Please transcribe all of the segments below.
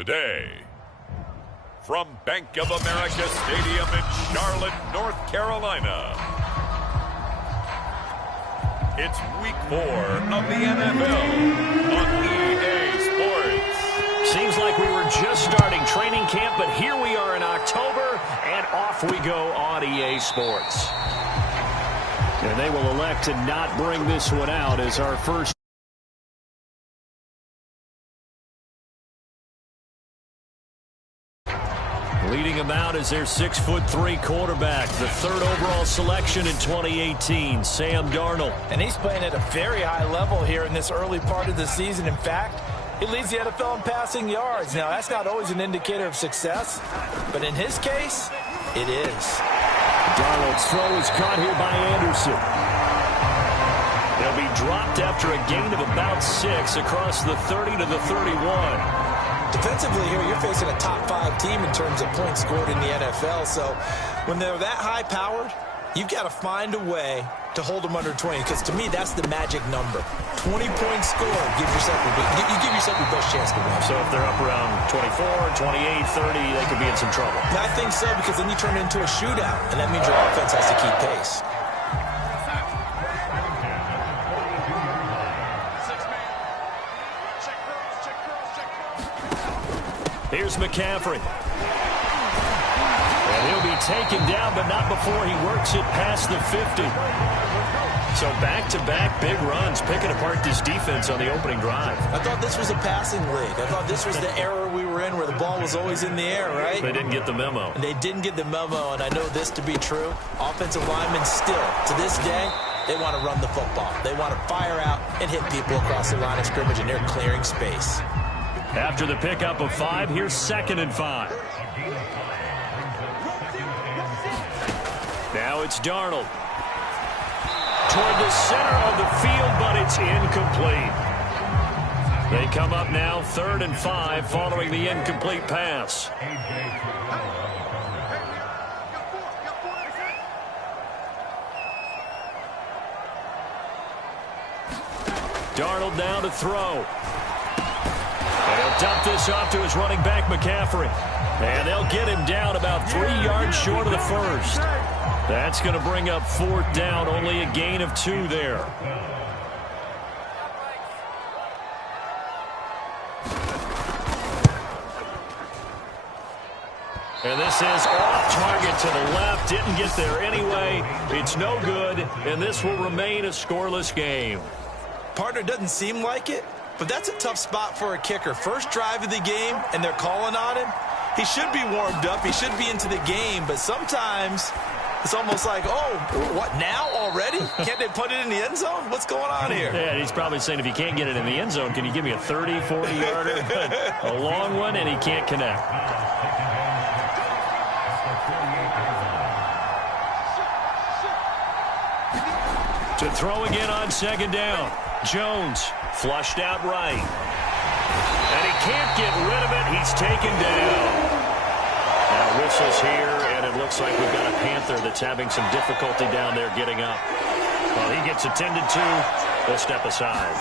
Today, from Bank of America Stadium in Charlotte, North Carolina, it's Week 4 of the NFL on EA Sports. Seems like we were just starting training camp, but here we are in October, and off we go on EA Sports. And they will elect to not bring this one out as our first. Leading him out is their 6'3" quarterback, the third overall selection in 2018, Sam Darnold. And he's playing at a very high level here in this early part of the season. In fact, he leads the NFL in passing yards. Now, that's not always an indicator of success, but in his case, it is. Darnold's throw is caught here by Anderson. They'll be dropped after a gain of about 6 across the 30 to the 31. Defensively here, you're facing a top-5 team in terms of points scored in the NFL. So when they're that high-powered, you've got to find a way to hold them under 20. Because to me, that's the magic number. 20 points scored. You give yourself your best chance to win. So if they're up around 24, 28, 30, they could be in some trouble. I think so, because then you turn it into a shootout, and that means your offense has to keep pace. Here's McCaffrey. And he'll be taken down, but not before he works it past the 50. So back-to-back big runs, picking apart this defense on the opening drive. I thought this was a passing league. I thought this was the era we were in where the ball was always in the air, right? They didn't get the memo. And they didn't get the memo, and I know this to be true. Offensive linemen still, to this day, they want to run the football. They want to fire out and hit people across the line of scrimmage, and they're clearing space. After the pickup of 5, here's 2nd and 5. Now it's Darnold. Toward the center of the field, but it's incomplete. They come up now 3rd and 5 following the incomplete pass. Darnold now to throw. They'll dump this off to his running back, McCaffrey. And they'll get him down about 3 yards short of the first. That's going to bring up 4th down, only a gain of 2 there. And this is off target to the left. Didn't get there anyway. It's no good, and this will remain a scoreless game. Partner, doesn't seem like it, but that's a tough spot for a kicker. First drive of the game, and they're calling on him. He should be warmed up. He should be into the game, but sometimes it's almost like, oh, what, now already? Can't they put it in the end zone? What's going on here? Yeah, he's probably saying, if you can't get it in the end zone, can you give me a 30, 40-yarder? A long one, and he can't connect. To throw again on 2nd down. Jones flushed out right. And he can't get rid of it. He's taken down. Now whistles here, and it looks like we've got a Panther that's having some difficulty down there getting up. Well, he gets attended to. They'll step aside.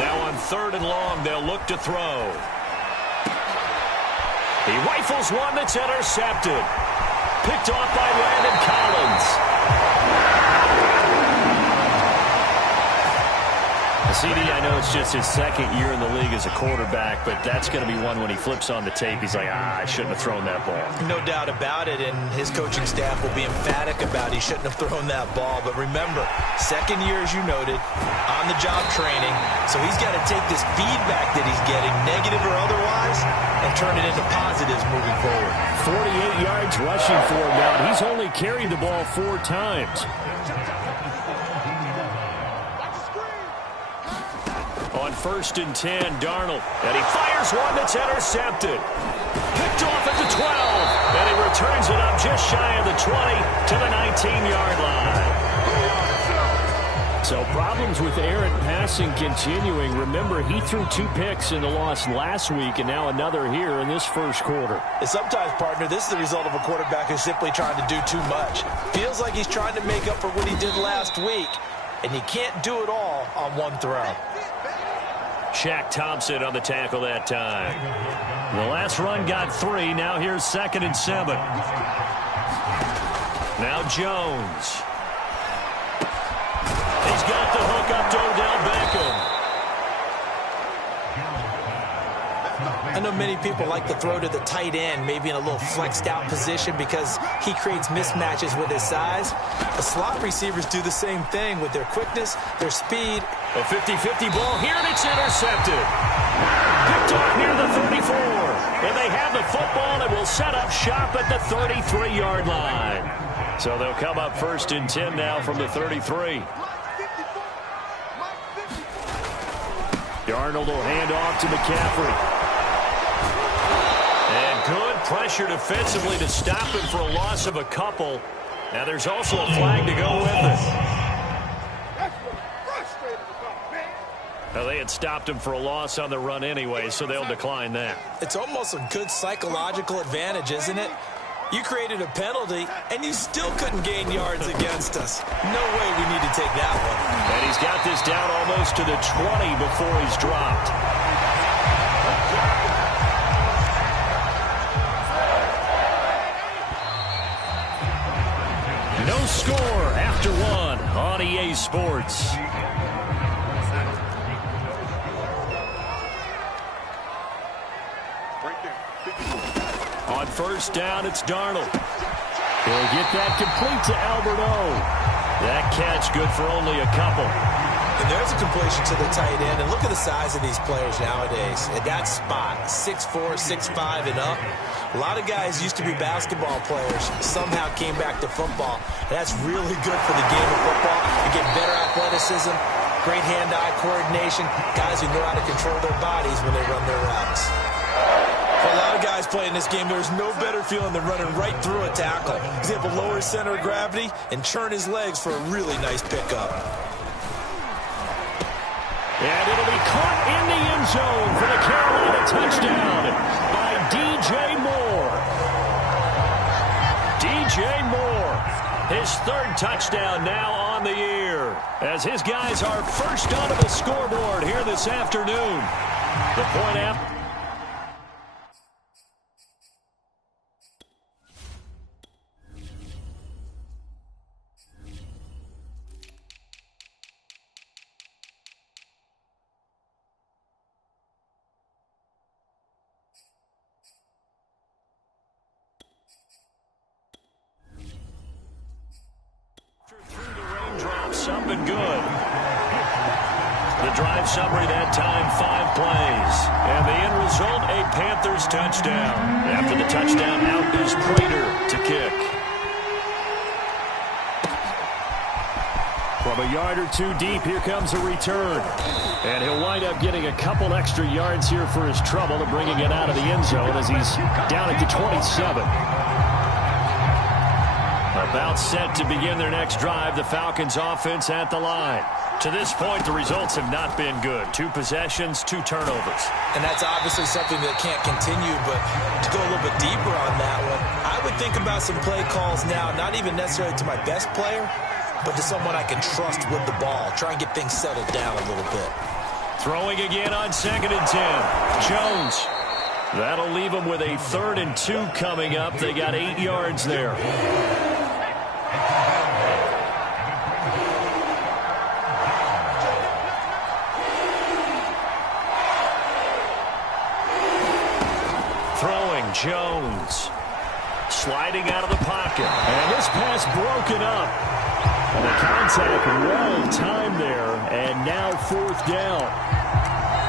Now on 3rd and long, they'll look to throw. He rifles one that's intercepted. Picked off by Landon Collins. CD, I know it's just his 2nd year in the league as a quarterback, but that's going to be one when he flips on the tape. He's like, I shouldn't have thrown that ball. No doubt about it, and his coaching staff will be emphatic about he shouldn't have thrown that ball. But remember, 2nd year, as you noted, on-the-job training, so he's got to take this feedback that he's getting, negative or otherwise, and turn it into positives moving forward. 48 yards rushing for him now. He's only carried the ball 4 times. On 1st and 10, Darnold. And he fires one that's intercepted. Picked off at the 12. And he returns it up just shy of the 20 to the 19-yard line. So problems with errant passing continuing. Remember, he threw 2 picks in the loss last week, and now another here in this first quarter. And sometimes, partner, this is the result of a quarterback who's simply trying to do too much. Feels like he's trying to make up for what he did last week, and he can't do it all on one throw. Shaq Thompson on the tackle that time. The last run got 3. Now here's 2nd and 7. Now Jones. He's got the hook up to Odell Beckham. I know many people like to throw to the tight end, maybe in a little flexed out position because he creates mismatches with his size. The slot receivers do the same thing with their quickness, their speed. A 50-50 ball here, and it's intercepted. Picked off near the 34. And they have the football and will set up shop at the 33-yard line. So they'll come up 1st and 10 now from the 33. Darnold will hand off to McCaffrey. And good pressure defensively to stop him for a loss of a couple. Now there's also a flag to go with it. Now they had stopped him for a loss on the run anyway, so they'll decline that. It's almost a good psychological advantage, isn't it? You created a penalty, and you still couldn't gain yards against us. No way we need to take that one. And he's got this down almost to the 20 before he's dropped. No score after 1 on EA Sports. On 1st down, it's Darnold. He'll get that complete to Albert O. That catch good for only a couple. And there's a completion to the tight end. And look at the size of these players nowadays. At that spot, 6'4", 6'5", and up. A lot of guys used to be basketball players. Somehow came back to football. And that's really good for the game of football. You get better athleticism, great hand-eye coordination, guys who know how to control their bodies when they run their routes. For a lot of guys playing this game, there's no better feeling than running right through a tackle. He's able to lower his center of gravity and churn his legs for a really nice pickup. And it'll be caught in the end zone for the Carolina touchdown by DJ Moore. DJ Moore, his 3rd touchdown now on the year, as his guys are first onto the scoreboard here this afternoon. The point after. Something good. The drive summary that time, 5 plays. And the end result, a Panthers touchdown. After the touchdown, out is Prater to kick. From a yard or 2 deep, here comes a return. And he'll wind up getting a couple extra yards here for his trouble and bringing it out of the end zone as he's down at the 27. About set to begin their next drive, the Falcons offense at the line. To this point, the results have not been good. 2 possessions, 2 turnovers. And that's obviously something that can't continue, but to go a little bit deeper on that one, I would think about some play calls now, not even necessarily to my best player, but to someone I can trust with the ball. Try and get things settled down a little bit. Throwing again on 2nd and 10. Jones. That'll leave them with a 3rd and 2 coming up. They got 8 yards there. Jones sliding out of the pocket, and this pass broken up, and the contact well timed there, and now 4th down.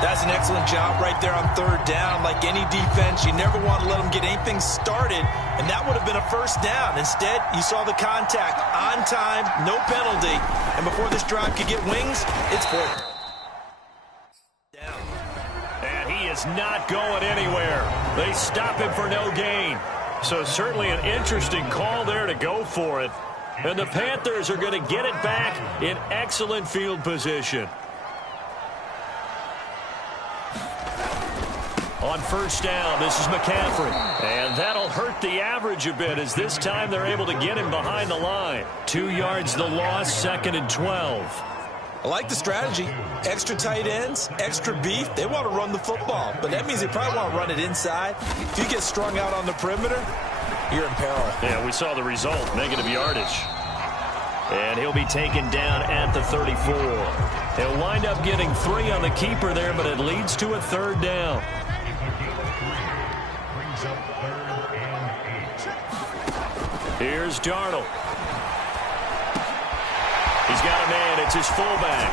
That's an excellent job right there on 3rd down. Like any defense, you never want to let them get anything started, and that would have been a 1st down. Instead, you saw the contact on time, no penalty, and before this drive could get wings, it's 4th down. And he is not going anywhere. They stop him for no gain. So certainly an interesting call there to go for it. And the Panthers are going to get it back in excellent field position. On 1st down, this is McCaffrey. And that'll hurt the average a bit as this time they're able to get him behind the line. 2 yards the loss, 2nd and 12. I like the strategy. Extra tight ends, extra beef. They want to run the football, but that means they probably want to run it inside. If you get strung out on the perimeter, you're in peril. Yeah, we saw the result, negative yardage. And he'll be taken down at the 34. He'll wind up getting 3 on the keeper there, but it leads to a 3rd down. Here's Darnold. He's got a man. It's his fullback.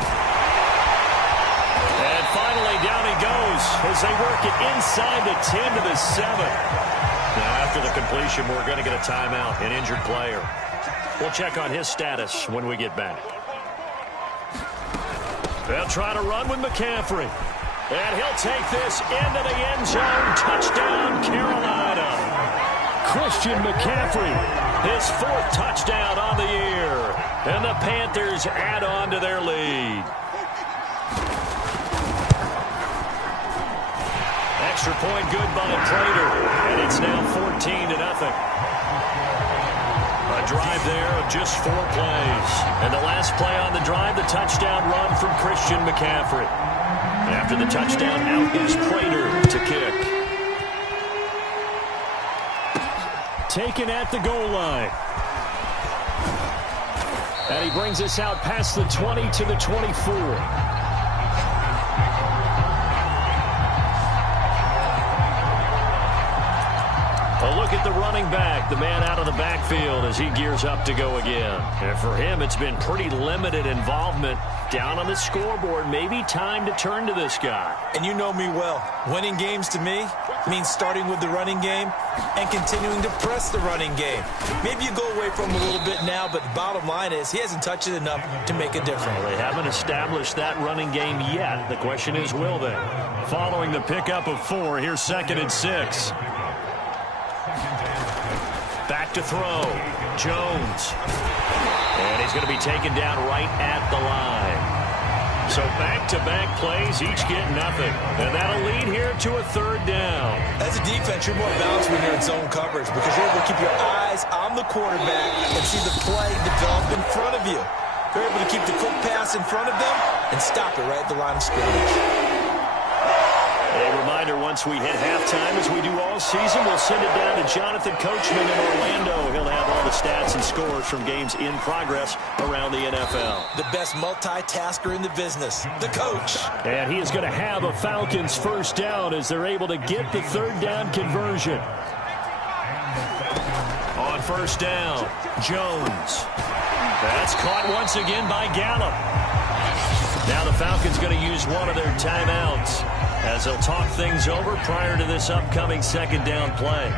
And finally, down he goes as they work it inside the 10 to the 7. Now, after the completion, we're going to get a timeout, an injured player. We'll check on his status when we get back. They'll try to run with McCaffrey. And he'll take this into the end zone. Touchdown, Carolina. Christian McCaffrey, his 4th touchdown on the year. And the Panthers add on to their lead. Extra point good by Prater. And it's now 14-0. A drive there of just 4 plays. And the last play on the drive, the touchdown run from Christian McCaffrey. After the touchdown, out is Prater to kick. Taken at the goal line. And he brings us out past the 20 to the 24. A look at the running back, the man out of the backfield as he gears up to go again. And for him, it's been pretty limited involvement. Down on the scoreboard, maybe time to turn to this guy. And you know me well. Winning games to me means starting with the running game and continuing to press the running game. Maybe you go away from him a little bit now, but the bottom line is he hasn't touched it enough to make a difference. Well, they haven't established that running game yet. The question is, will they? Following the pickup of 4, here's 2nd and 6. Back to throw. Jones. And he's going to be taken down right at the line. So back-to-back plays, each get nothing. And that'll lead here to a 3rd down. As a defense, you're more balanced when you're in zone coverage because you're able to keep your eyes on the quarterback and see the play develop in front of you. You're able to keep the quick pass in front of them and stop it right at the line of scrimmage. A reminder, once we hit halftime, as we do all season, we'll send it down to Jonathan Coachman in Orlando. He'll have all the stats and scores from games in progress around the NFL. The best multitasker in the business, the coach. And he is going to have a Falcons 1st down as they're able to get the 3rd down conversion. On 1st down, Jones. That's caught once again by Gallup. Now the Falcons going to use one of their timeouts as they'll talk things over prior to this upcoming 2nd down play.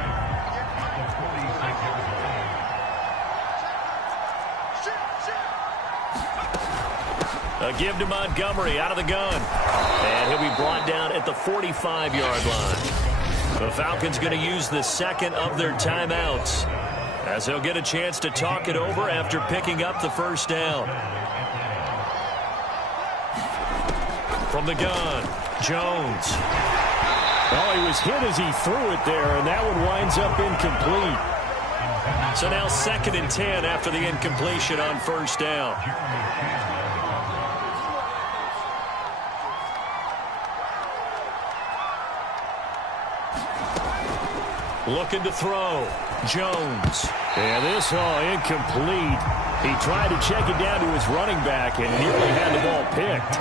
A give to Montgomery out of the gun. And he'll be brought down at the 45-yard line. The Falcons going to use the 2nd of their timeouts as they'll get a chance to talk it over after picking up the 1st down. From the gun, Jones. Oh, he was hit as he threw it there, and that one winds up incomplete. So now 2nd and 10 after the incompletion on 1st down. Looking to throw. Jones. And this all incomplete. He tried to check it down to his running back and nearly had the ball picked.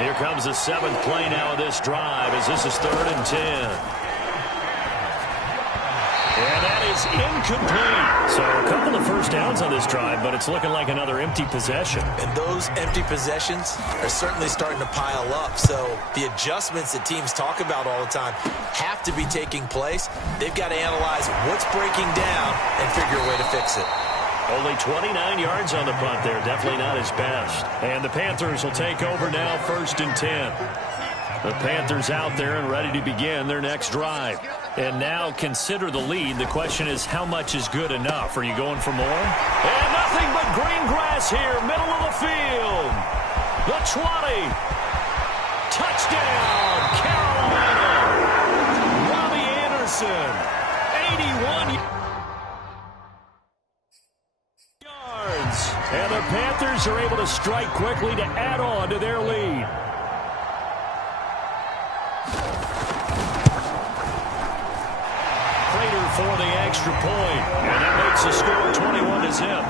Here comes the 7th play now of this drive as this is 3rd and 10. And that is incomplete. So a couple of 1st downs on this drive, but it's looking like another empty possession. And those empty possessions are certainly starting to pile up. So the adjustments that teams talk about all the time have to be taking place. They've got to analyze what's breaking down and figure a way to fix it. Only 29 yards on the punt there. Definitely not his best. And the Panthers will take over now, 1st and 10. The Panthers out there and ready to begin their next drive. And now consider the lead. The question is, how much is good enough? Are you going for more? And nothing but green grass here, middle of the field. The 20. Touchdown, Carolina. Robbie Anderson, 81 yards. Jones. And the Panthers are able to strike quickly to add on to their lead. Prater for the extra point. And that makes the score 21-0.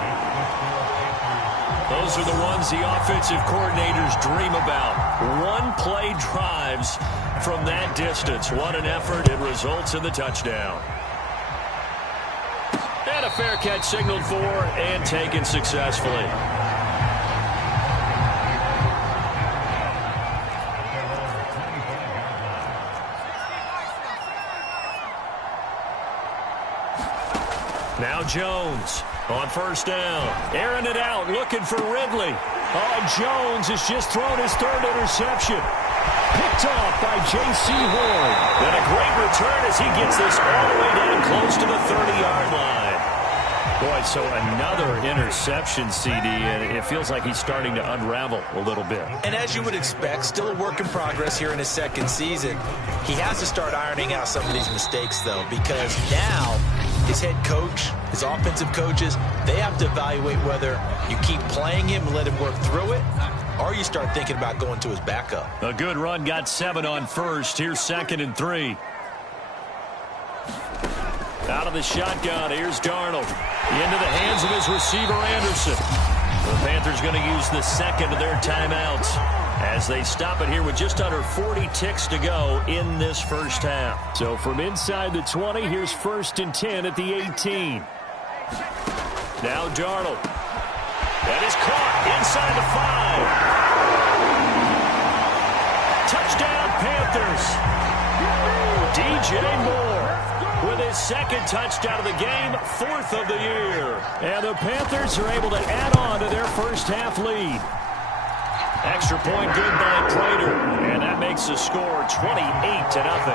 Those are the ones the offensive coordinators dream about. One-play drives from that distance. What an effort. It results in the touchdown. And a fair catch signaled for and taken successfully. Now Jones on first down. Airing it out, looking for Ridley. Oh, Jones has just thrown his third interception. Picked off by J.C. Horn. And a great return as he gets this all the way down close to the 30-yard line. Boy, so another interception, CD, and it feels like he's starting to unravel a little bit. And as you would expect, still a work in progress here in his second season. He has to start ironing out some of these mistakes, though, because now his head coach, his offensive coaches, they have to evaluate whether you keep playing him and let him work through it, or you start thinking about going to his backup. A good run, got 7 on first. Here's 2nd and 3. Out of the shotgun, here's Darnold. Into the hands of his receiver, Anderson. The Panthers going to use the second of their timeouts as they stop it here with just under 40 ticks to go in this first half. So from inside the 20, here's 1st and 10 at the 18. Now Darnold. That is caught inside the 5. Touchdown, Panthers. DJ Moore with his second touchdown of the game, 4th of the year. And the Panthers are able to add on to their first half lead. Extra point good by Prater. And that makes the score 28-0.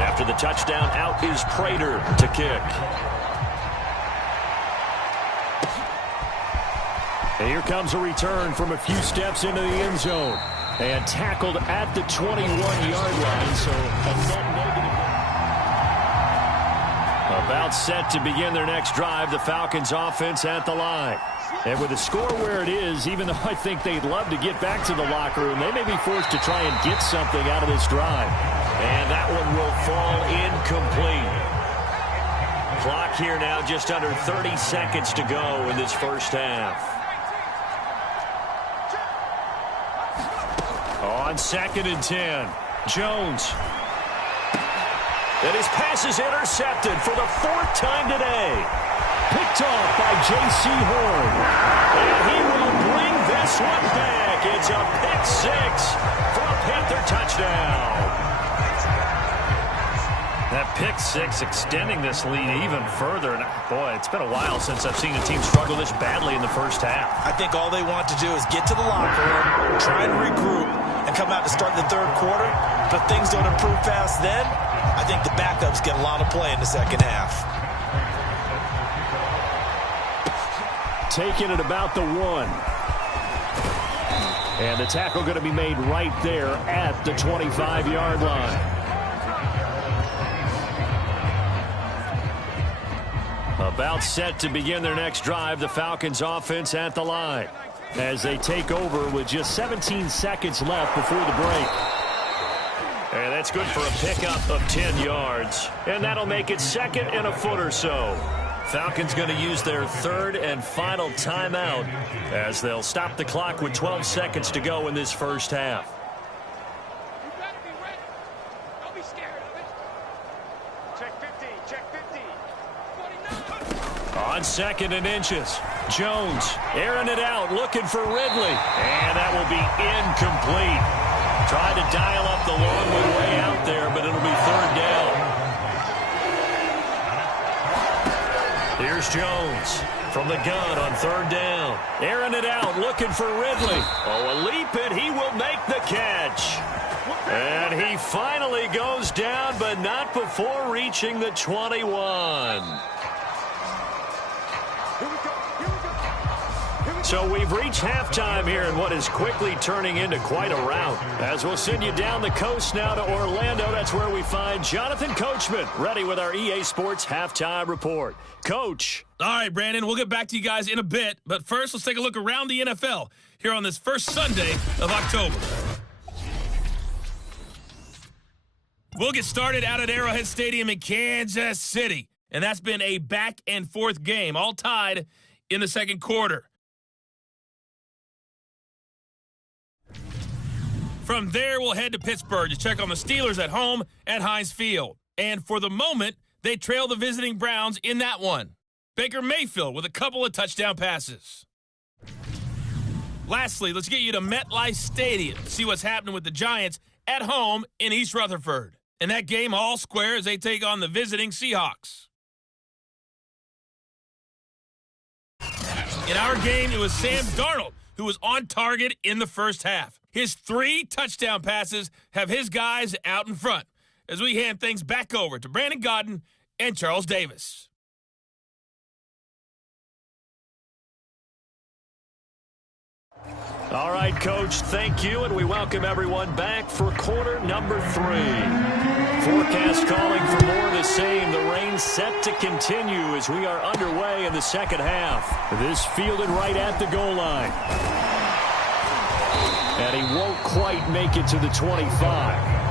After the touchdown, out is Prater to kick. And here comes a return from a few steps into the end zone. And tackled at the 21-yard line, so a net negative. About set to begin their next drive, the Falcons offense at the line. And with the score where it is, even though I think they'd love to get back to the locker room, they may be forced to try and get something out of this drive. And that one will fall incomplete. Clock here now just under 30 seconds to go in this first half. On 2nd and 10, Jones. And his pass is intercepted for the 4th time today. Picked off by J.C. Horn. And he will bring this one back. It's a pick 6 for a Panther touchdown. That pick 6 extending this lead even further. And boy, it's been a while since I've seen a team struggle this badly in the first half. I think all they want to do is get to the locker room, try and regroup, and come out to start the third quarter. But things don't improve fast then. I think the backups get a lot of play in the second half. Taking it about the 1. And the tackle going to be made right there at the 25-yard line. About set to begin their next drive, the Falcons offense at the line as they take over with just 17 seconds left before the break. And that's good for a pickup of 10 yards. And that'll make it 2nd and a foot or so. Falcons going to use their 3rd and final timeout as they'll stop the clock with 12 seconds to go in this first half. You better be ready. Don't be scared of it. Check 50, check 50. 49. On 2nd and inches, Jones airing it out, looking for Ridley. And that will be incomplete. Tried to dial up the long way out there, but it'll be 3rd down. Here's Jones from the gun on 3rd down. Airing it out, looking for Ridley. Oh, a leap, and he will make the catch. And he finally goes down, but not before reaching the 21. So we've reached halftime here in what is quickly turning into quite a rout. As we'll send you down the coast now to Orlando, that's where we find Jonathan Coachman, ready with our EA Sports Halftime Report. Coach. All right, Brandon, we'll get back to you guys in a bit. But first, let's take a look around the NFL here on this first Sunday of October. We'll get started out at Arrowhead Stadium in Kansas City. And that's been a back-and-forth game, all tied in the second quarter. From there, we'll head to Pittsburgh to check on the Steelers at home at Heinz Field. And for the moment, they trail the visiting Browns in that one. Baker Mayfield with a couple of touchdown passes. Lastly, let's get you to MetLife Stadium to see what's happening with the Giants at home in East Rutherford. And that game all square as they take on the visiting Seahawks. In our game, it was Sam Darnold who was on target in the first half. His 3 touchdown passes have his guys out in front as we hand things back over to Brandon Godden and Charles Davis. All right, Coach, thank you, and we welcome everyone back for quarter number 3. Forecast calling for more of the same. The rain set to continue as we are underway in the second half. This fielded right at the goal line. And he won't quite make it to the 25.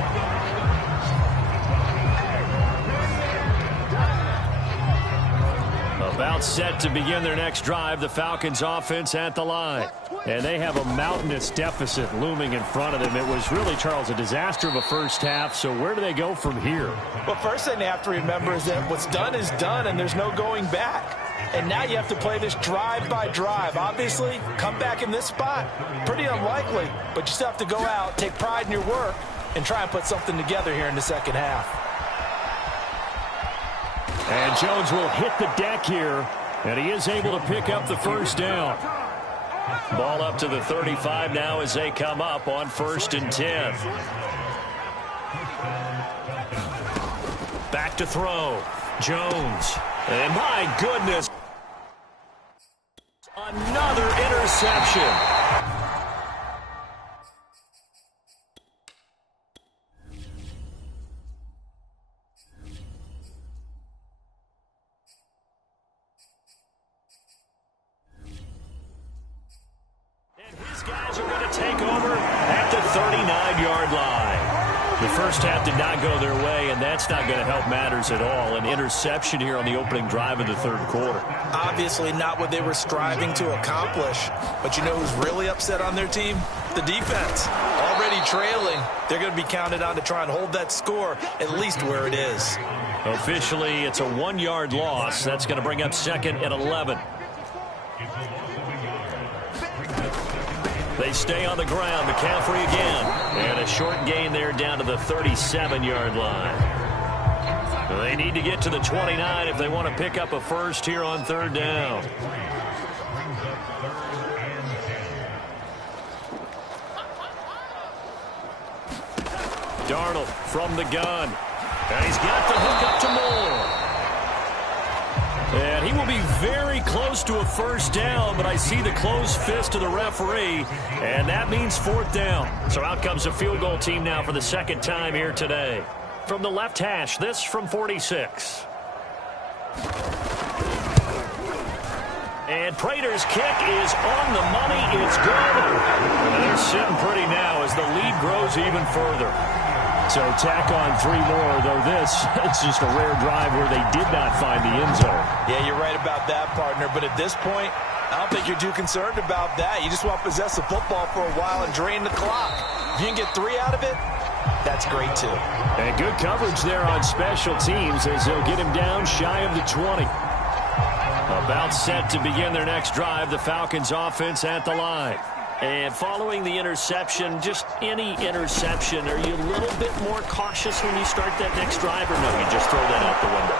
About set to begin their next drive, the Falcons offense at the line. And they have a mountainous deficit looming in front of them. It was really, Charles, a disaster of a first half. So where do they go from here? Well, first thing they have to remember is that what's done is done, and there's no going back. And now you have to play this drive by drive. Obviously, come back in this spot, pretty unlikely. But you still have to go out, take pride in your work, and try and put something together here in the second half. And Jones will hit the deck here, and he is able to pick up the first down. Ball up to the 35 now as they come up on 1st and 10. Back to throw. Jones. And my goodness. Another interception. Guys are going to take over at the 39-yard line. The first half did not go their way, and that's not going to help matters at all. An interception here on the opening drive of the third quarter. Obviously not what they were striving to accomplish. But you know who's really upset on their team? The defense. Already trailing. They're going to be counted on to try and hold that score at least where it is. Officially, it's a 1-yard loss. That's going to bring up 2nd and 11. They stay on the ground. McCaffrey again. And a short gain there down to the 37-yard line. They need to get to the 29 if they want to pick up a first here on 3rd down. Darnold from the gun. And he's got the hook up to Moore. And he will be very close to a first down, but I see the closed fist of the referee, and that means 4th down. So out comes a field goal team now for the 2nd time here today. From the left hash, this from 46. And Prater's kick is on the money. It's good. And they're sitting pretty now as the lead grows even further. So tack on 3 more, though it's just a rare drive where they did not find the end zone. Yeah, you're right about that, partner. But at this point, I don't think you're too concerned about that. You just want to possess the football for a while and drain the clock. If you can get 3 out of it, that's great, too. And good coverage there on special teams as they'll get him down shy of the 20. About set to begin their next drive, the Falcons offense at the line. And following the interception, just any interception, are you a little bit more cautious when you start that next drive, or no, you just throw that out the window?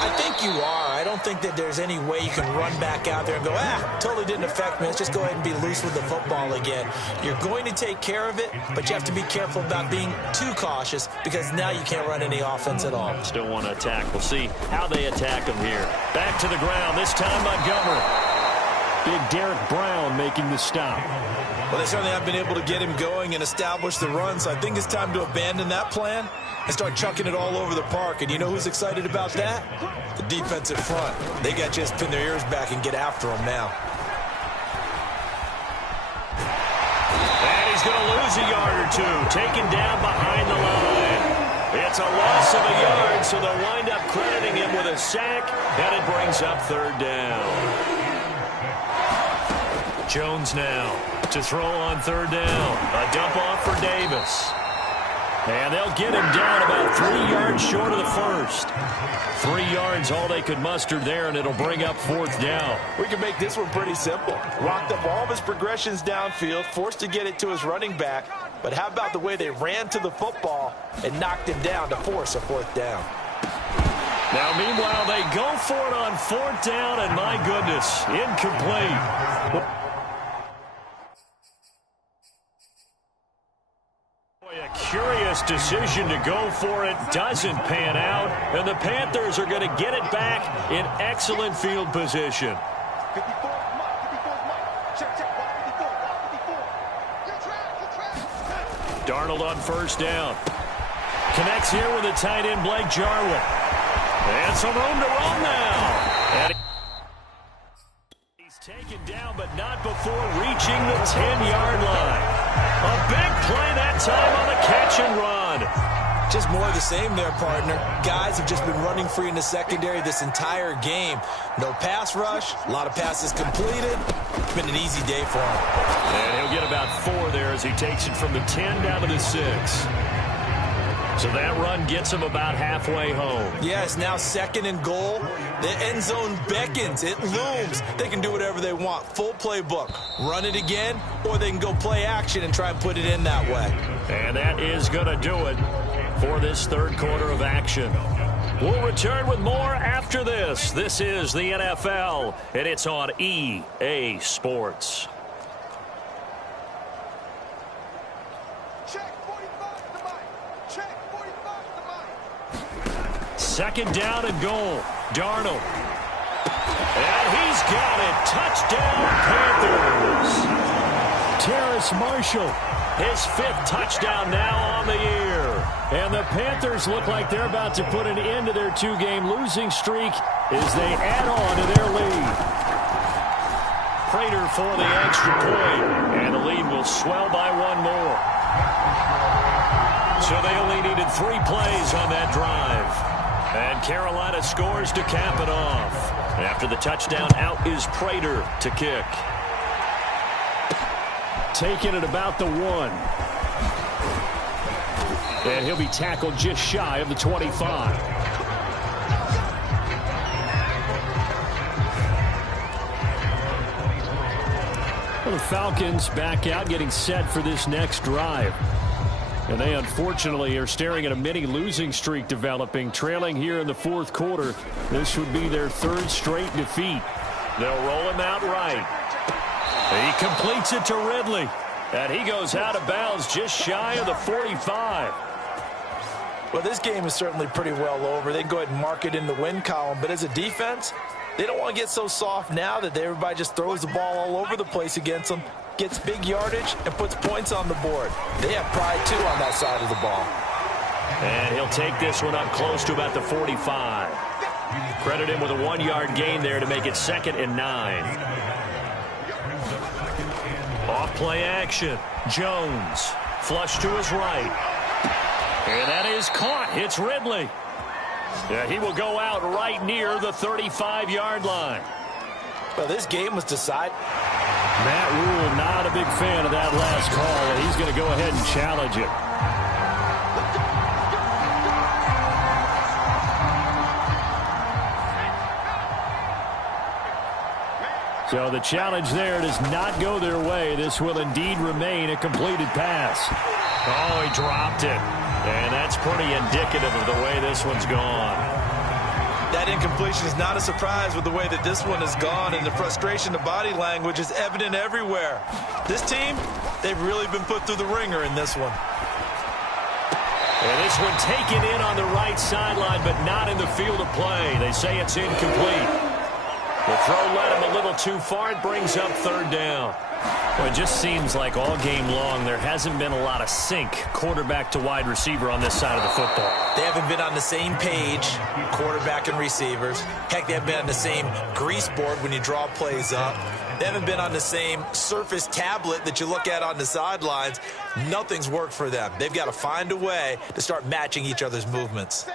I think you are. I don't think that there's any way you can run back out there and go, totally didn't affect me. Let's just go ahead and be loose with the football again. You're going to take care of it, but you have to be careful about being too cautious because now you can't run any offense at all. Still want to attack. We'll see how they attack them here. Back to the ground, this time Montgomery. Big Derek Brown making the stop. Well, they certainly have been able to get him going and establish the run, so I think it's time to abandon that plan and start chucking it all over the park. And you know who's excited about that? The defensive front. They got to just pin their ears back and get after him now. And he's going to lose a yard or two, taken down behind the line. It's a loss of a yard, so they'll wind up crediting him with a sack, and it brings up third down. Jones now to throw on third down. A dump off for Davis. And they'll get him down about 3 yards short of the first. 3 yards, all they could muster there, and it'll bring up fourth down. We can make this one pretty simple. Rocked up all of his progressions downfield, forced to get it to his running back. But how about the way they ran to the football and knocked him down to force a fourth down? Now, meanwhile, they go for it on fourth down, and my goodness, incomplete. A curious decision to go for it doesn't pan out, and the Panthers are going to get it back in excellent field position. Darnold on first down. Connects here with the tight end, Blake Jarwin. And some room to run now. And he's taken down, but not before reaching the 10-yard line. A big play that time on the catch and run. Just more of the same there, partner. Guys have just been running free in the secondary this entire game. No pass rush, a lot of passes completed. It's been an easy day for him. And he'll get about 4 there as he takes it from the 10 down to the 6. So that run gets him about halfway home. Yeah, it's now 2nd and goal. The end zone beckons. It looms. They can do whatever they want. Full playbook. Run it again, or they can go play action and try and put it in that way. And that is going to do it for this third quarter of action. We'll return with more after this. This is the NFL, and it's on EA Sports. Second down and goal. Darnold. And he's got it. Touchdown, Panthers. Terrace Marshall. His 5th touchdown now on the year. And the Panthers look like they're about to put an end to their 2-game losing streak as they add on to their lead. Prater for the extra point. And the lead will swell by 1 more. So they only needed 3 plays on that drive. And Carolina scores to cap it off. After the touchdown, out is Prater to kick. Taking it about the 1. And he'll be tackled just shy of the 25. Well, the Falcons back out, getting set for this next drive. And they, unfortunately, are staring at a mini losing streak developing, trailing here in the 4th quarter. This would be their 3rd straight defeat. They'll roll him out right. He completes it to Ridley. And he goes out of bounds just shy of the 45. Well, this game is certainly pretty well over. They can go ahead and mark it in the win column. But as a defense, they don't want to get so soft now that everybody just throws the ball all over the place against them. Gets big yardage and puts points on the board. They have pride, too, on that side of the ball. And he'll take this one up close to about the 45. Credit him with a 1-yard gain there to make it 2nd and 9. Off play action. Jones. Flush to his right. And that is caught. It's Ridley. Yeah, he will go out right near the 35-yard line. Well, this game was decided. Matt Rule not a big fan of that last call, and he's going to go ahead and challenge it. So the challenge there does not go their way. This will indeed remain a completed pass. Oh, he dropped it. And that's pretty indicative of the way this one's gone. That incompletion is not a surprise with the way that this one has gone, and the frustration, the body language is evident everywhere. This team, they've really been put through the ringer in this one. And this one taken in on the right sideline, but not in the field of play. They say it's incomplete. The throw led him a little too far. It brings up third down. Well, it just seems like all game long there hasn't been a lot of sync quarterback to wide receiver on this side of the football. They haven't been on the same page, quarterback and receivers. Heck, they haven't been on the same grease board when you draw plays up. They haven't been on the same Surface tablet that you look at on the sidelines. Nothing's worked for them. They've got to find a way to start matching each other's movements.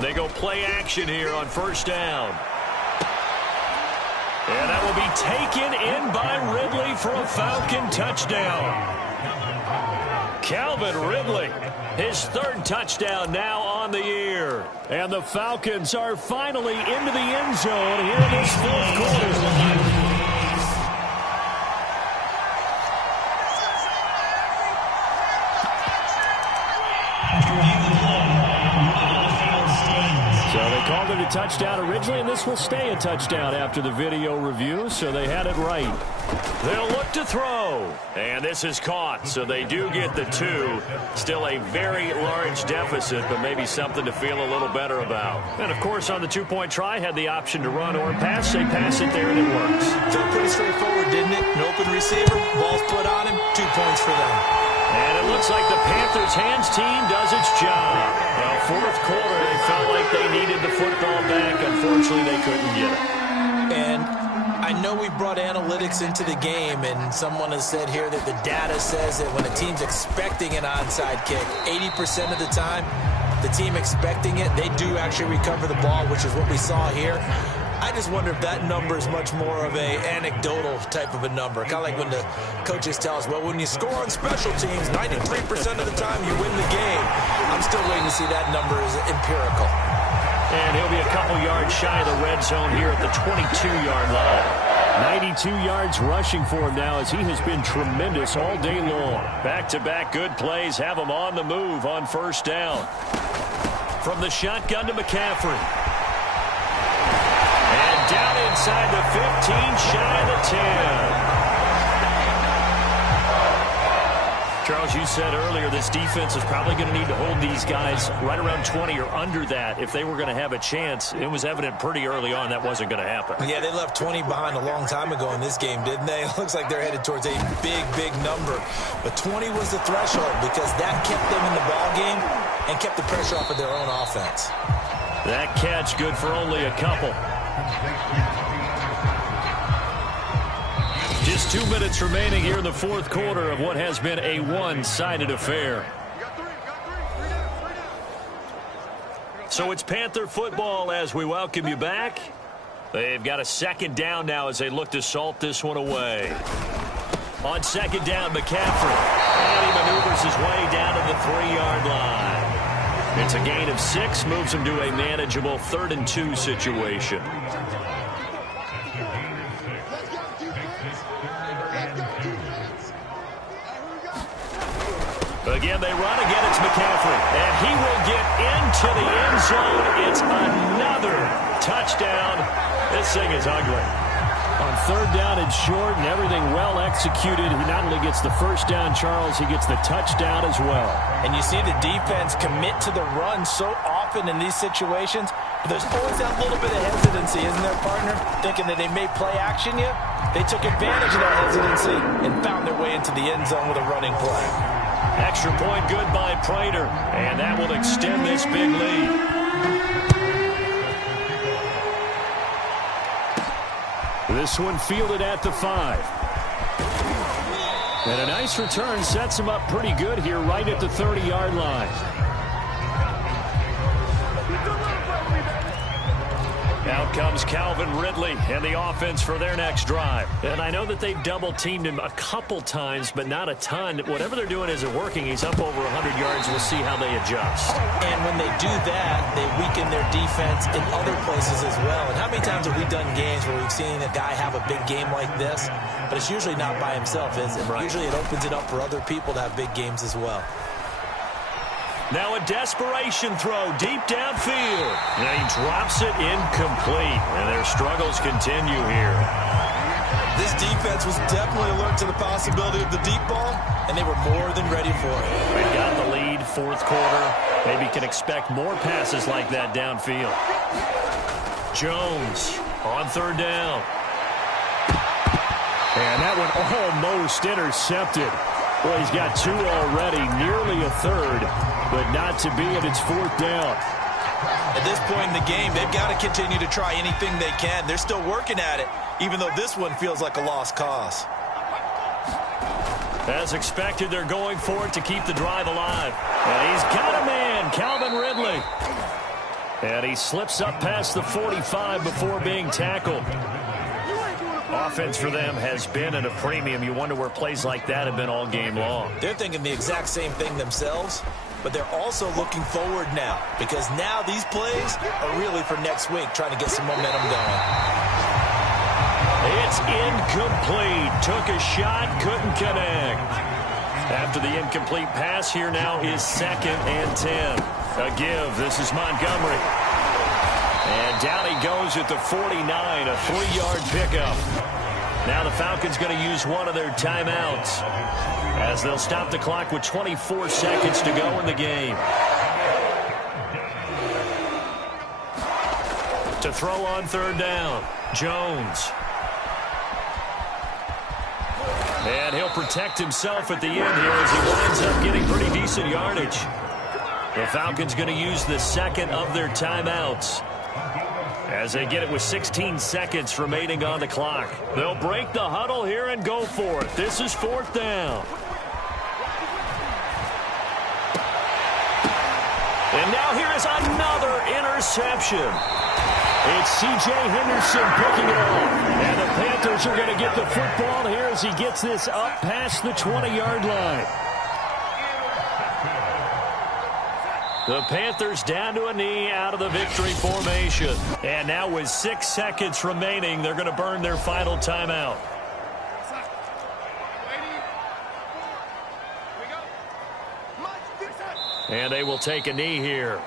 They go play action here on first down. And that will be taken in by Ridley for a Falcon touchdown. Calvin Ridley, his third touchdown now on the year. And the Falcons are finally into the end zone here in this fourth quarter. Called it a touchdown originally, and this will stay a touchdown after the video review, so they had it right. They'll look to throw, and this is caught, so they do get the 2. Still a very large deficit, but maybe something to feel a little better about. And, of course, on the 2-point try, had the option to run or pass. They pass it there, and it works. Felt pretty straightforward, didn't it? An open receiver, ball's put on him, 2 points for them. And it looks like the Panthers' hands team does its job. Well, fourth quarter, they felt like they needed the football back. Unfortunately, they couldn't get it. And I know we brought analytics into the game, and someone has said here that the data says that when a team's expecting an onside kick, 80% of the time, the team expecting it, they do actually recover the ball, which is what we saw here. I just wonder if that number is much more of a anecdotal type of a number. Kind of like when the coaches tell us, well, when you score on special teams, 93% of the time you win the game. I'm still waiting to see that number is empirical. And he'll be a couple yards shy of the red zone here at the 22-yard line. 92 yards rushing for him now as he has been tremendous all day long. Back-to-back good plays have him on the move on first down. From the shotgun to McCaffrey. Down inside the 15, shy of the 10. Charles, you said earlier this defense is probably going to need to hold these guys right around 20 or under that if they were going to have a chance. It was evident pretty early on that wasn't going to happen. Yeah, they left 20 behind a long time ago in this game, didn't they? It looks like they're headed towards a big, big number. But 20 was the threshold because that kept them in the ball game and kept the pressure off of their own offense. That catch good for only a couple. Just 2 minutes remaining here in the fourth quarter of what has been a one-sided affair. So it's Panther football as we welcome you back. They've got a second down now as they look to salt this one away. On second down, McCaffrey. And he maneuvers his way down to the 3-yard line. It's a gain of 6, moves him to a manageable 3rd and 2 situation. Again, they run. Again, it's McCaffrey. And he will get into the end zone. It's another touchdown. This thing is ugly. On third down and short and everything well executed, he not only gets the first down, Charles, he gets the touchdown as well. And you see the defense commit to the run so often in these situations, but there's always that little bit of hesitancy, isn't there, partner? Thinking that they may play action you. They took advantage of that hesitancy and found their way into the end zone with a running play. Extra point good by Prater, and that will extend this big lead. This one fielded at the 5. And a nice return sets him up pretty good here right at the 30-yard line. Out comes Calvin Ridley and the offense for their next drive. And I know that they've double-teamed him a couple times, but not a ton. Whatever they're doing isn't working. He's up over 100 yards. We'll see how they adjust. And when they do that, they weaken their defense in other places as well. And how many times have we done games where we've seen a guy have a big game like this? But it's usually not by himself, is it? Right. Usually it opens it up for other people to have big games as well. Now a desperation throw deep downfield. And he drops it incomplete. And their struggles continue here. This defense was definitely alert to the possibility of the deep ball, and they were more than ready for it. They've got the lead, fourth quarter. Maybe can expect more passes like that downfield. Jones on third down. And that one almost intercepted. Well, he's got 2 already, nearly a third, but not to be it. It's fourth down. At this point in the game, they've got to continue to try anything they can. They're still working at it, even though this one feels like a lost cause. As expected, they're going for it to keep the drive alive. And he's got a man, Calvin Ridley. And he slips up past the 45 before being tackled. Offense for them has been at a premium. You wonder where plays like that have been all game long. They're thinking the exact same thing themselves, but they're also looking forward now, because now these plays are really for next week, trying to get some momentum going. It's incomplete. Took a shot, couldn't connect. After the incomplete pass, here now is 2nd and 10. A give. This is Montgomery. And down he goes at the 49, a 3-yard pickup. Now the Falcons going to use one of their timeouts as they'll stop the clock with 24 seconds to go in the game. To throw on third down, Jones. And he'll protect himself at the end here as he winds up getting pretty decent yardage. The Falcons going to use the second of their timeouts as they get it with 16 seconds remaining on the clock. They'll break the huddle here and go for it. This is fourth down. And now here is another interception. It's C.J. Henderson picking it up. And the Panthers are going to get the football here as he gets this up past the 20-yard line. The Panthers down to a knee out of the victory formation. And now with 6 seconds remaining, they're going to burn their final timeout. And they will take a knee here.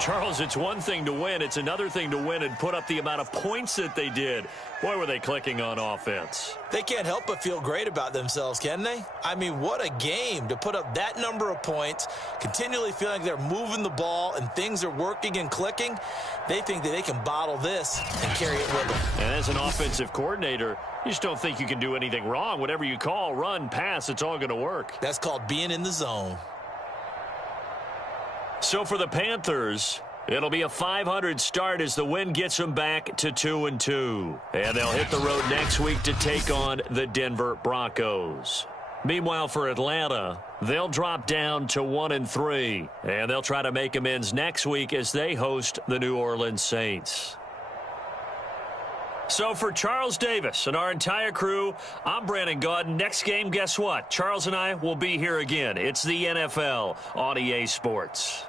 Charles, it's one thing to win. It's another thing to win and put up the amount of points that they did. Boy, were they clicking on offense. They can't help but feel great about themselves, can they? I mean, what a game to put up that number of points, continually feeling like they're moving the ball and things are working and clicking. They think that they can bottle this and carry it with them. And as an offensive coordinator, you just don't think you can do anything wrong. Whatever you call, run, pass, it's all going to work. That's called being in the zone. So for the Panthers, it'll be a 500 start as the win gets them back to 2-2. And they'll hit the road next week to take on the Denver Broncos. Meanwhile, for Atlanta, they'll drop down to 1-3. And they'll try to make amends next week as they host the New Orleans Saints. So for Charles Davis and our entire crew, I'm Brandon Gaudin. Next game, guess what? Charles and I will be here again. It's the NFL on EA Sports.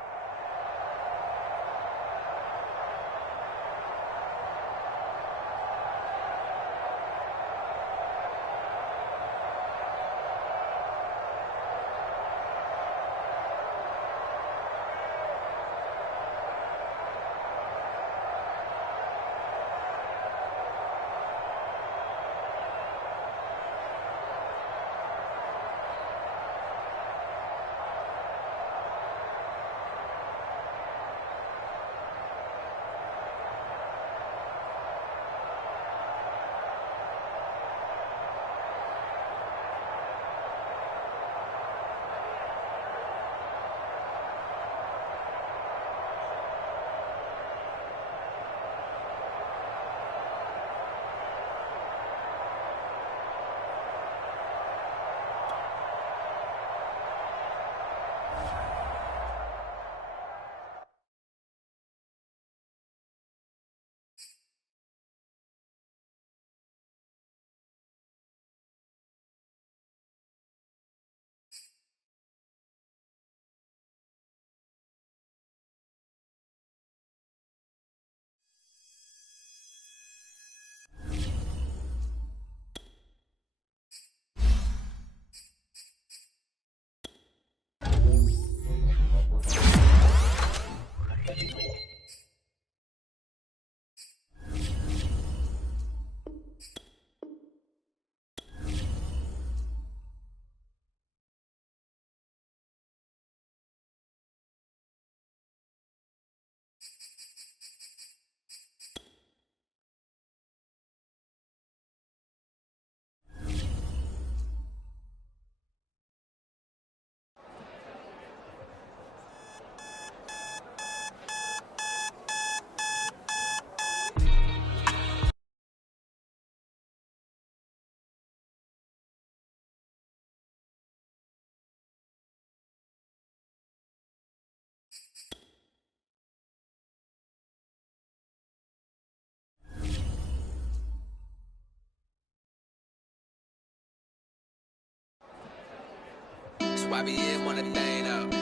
YBM on the thing up.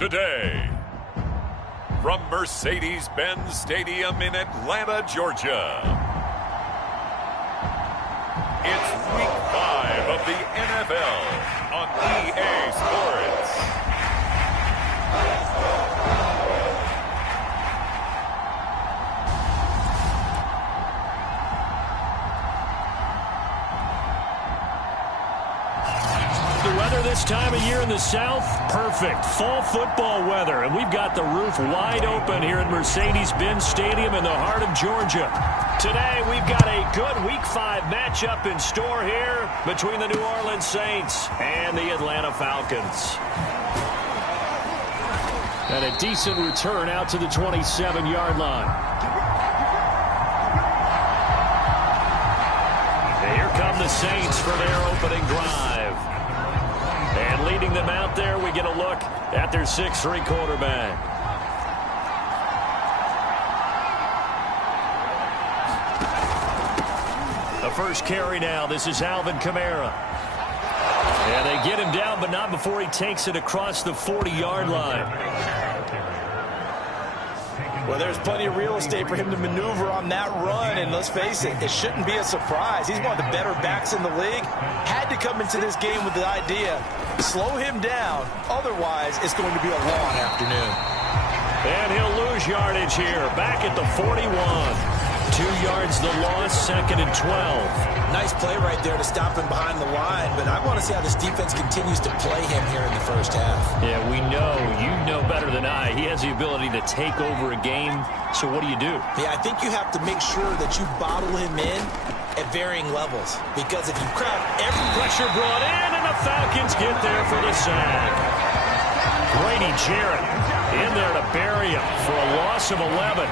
today. From Mercedes-Benz Stadium in Atlanta, Georgia, it's Week 5 of the NFL on EA Sports. This time of year in the South, perfect fall football weather, and we've got the roof wide open here at Mercedes-Benz Stadium in the heart of Georgia. Today we've got a good Week 5 matchup in store here between the New Orleans Saints and the Atlanta Falcons. And a decent return out to the 27-yard line. And here come the Saints for their opening drive. And leading them out there, we get a look at their 6'3" quarterback. The first carry now. This is Alvin Kamara. And they get him down, but not before he takes it across the 40-yard line. Well, there's plenty of real estate for him to maneuver on that run, and let's face it, it shouldn't be a surprise. He's one of the better backs in the league. Had to come into this game with the idea, slow him down, otherwise it's going to be a long afternoon. And he'll lose yardage here, back at the 41. 2 yards the loss, 2nd and 12. Nice play right there to stop him behind the line, but I want to see how this defense continues to play him here in the first half. Yeah, we know. You know better than I. He has the ability to take over a game, so what do you do? Yeah, I think you have to make sure that you bottle him in at varying levels, because if you crowd every pressure brought in, and the Falcons get there for the sack. Grady Jarrett in there to bury him for a loss of 11.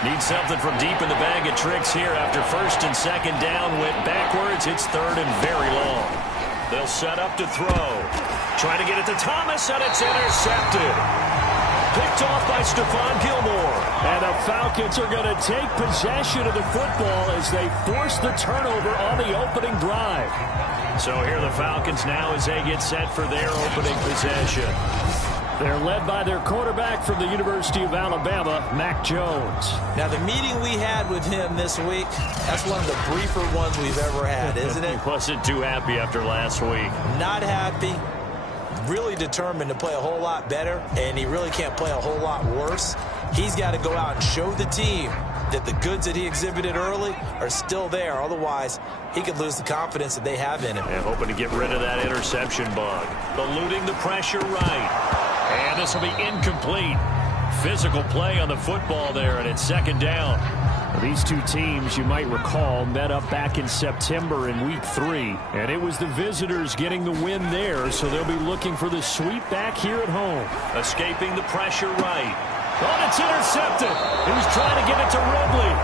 Needs something from deep in the bag of tricks here after 1st and 2nd down went backwards. It's 3rd and very long. They'll set up to throw. Trying to get it to Thomas, and it's intercepted. Picked off by Stephon Gilmore. And the Falcons are going to take possession of the football as they force the turnover on the opening drive. So here the Falcons now as they get set for their opening possession. They're led by their quarterback from the University of Alabama, Mac Jones. Now, the meeting we had with him this week, that's one of the briefer ones we've ever had, isn't it? He wasn't too happy after last week. Not happy. Really determined to play a whole lot better, and he really can't play a whole lot worse. He's got to go out and show the team that the goods that he exhibited early are still there. Otherwise, he could lose the confidence that they have in him. And hoping to get rid of that interception bug. Eluding the pressure right. And this will be incomplete. Physical play on the football there, and it's 2nd down. These two teams, you might recall, met up back in September in Week 3. And it was the visitors getting the win there, so they'll be looking for the sweep back here at home. Escaping the pressure right. Oh, it's intercepted. He was trying to get it to Ridley.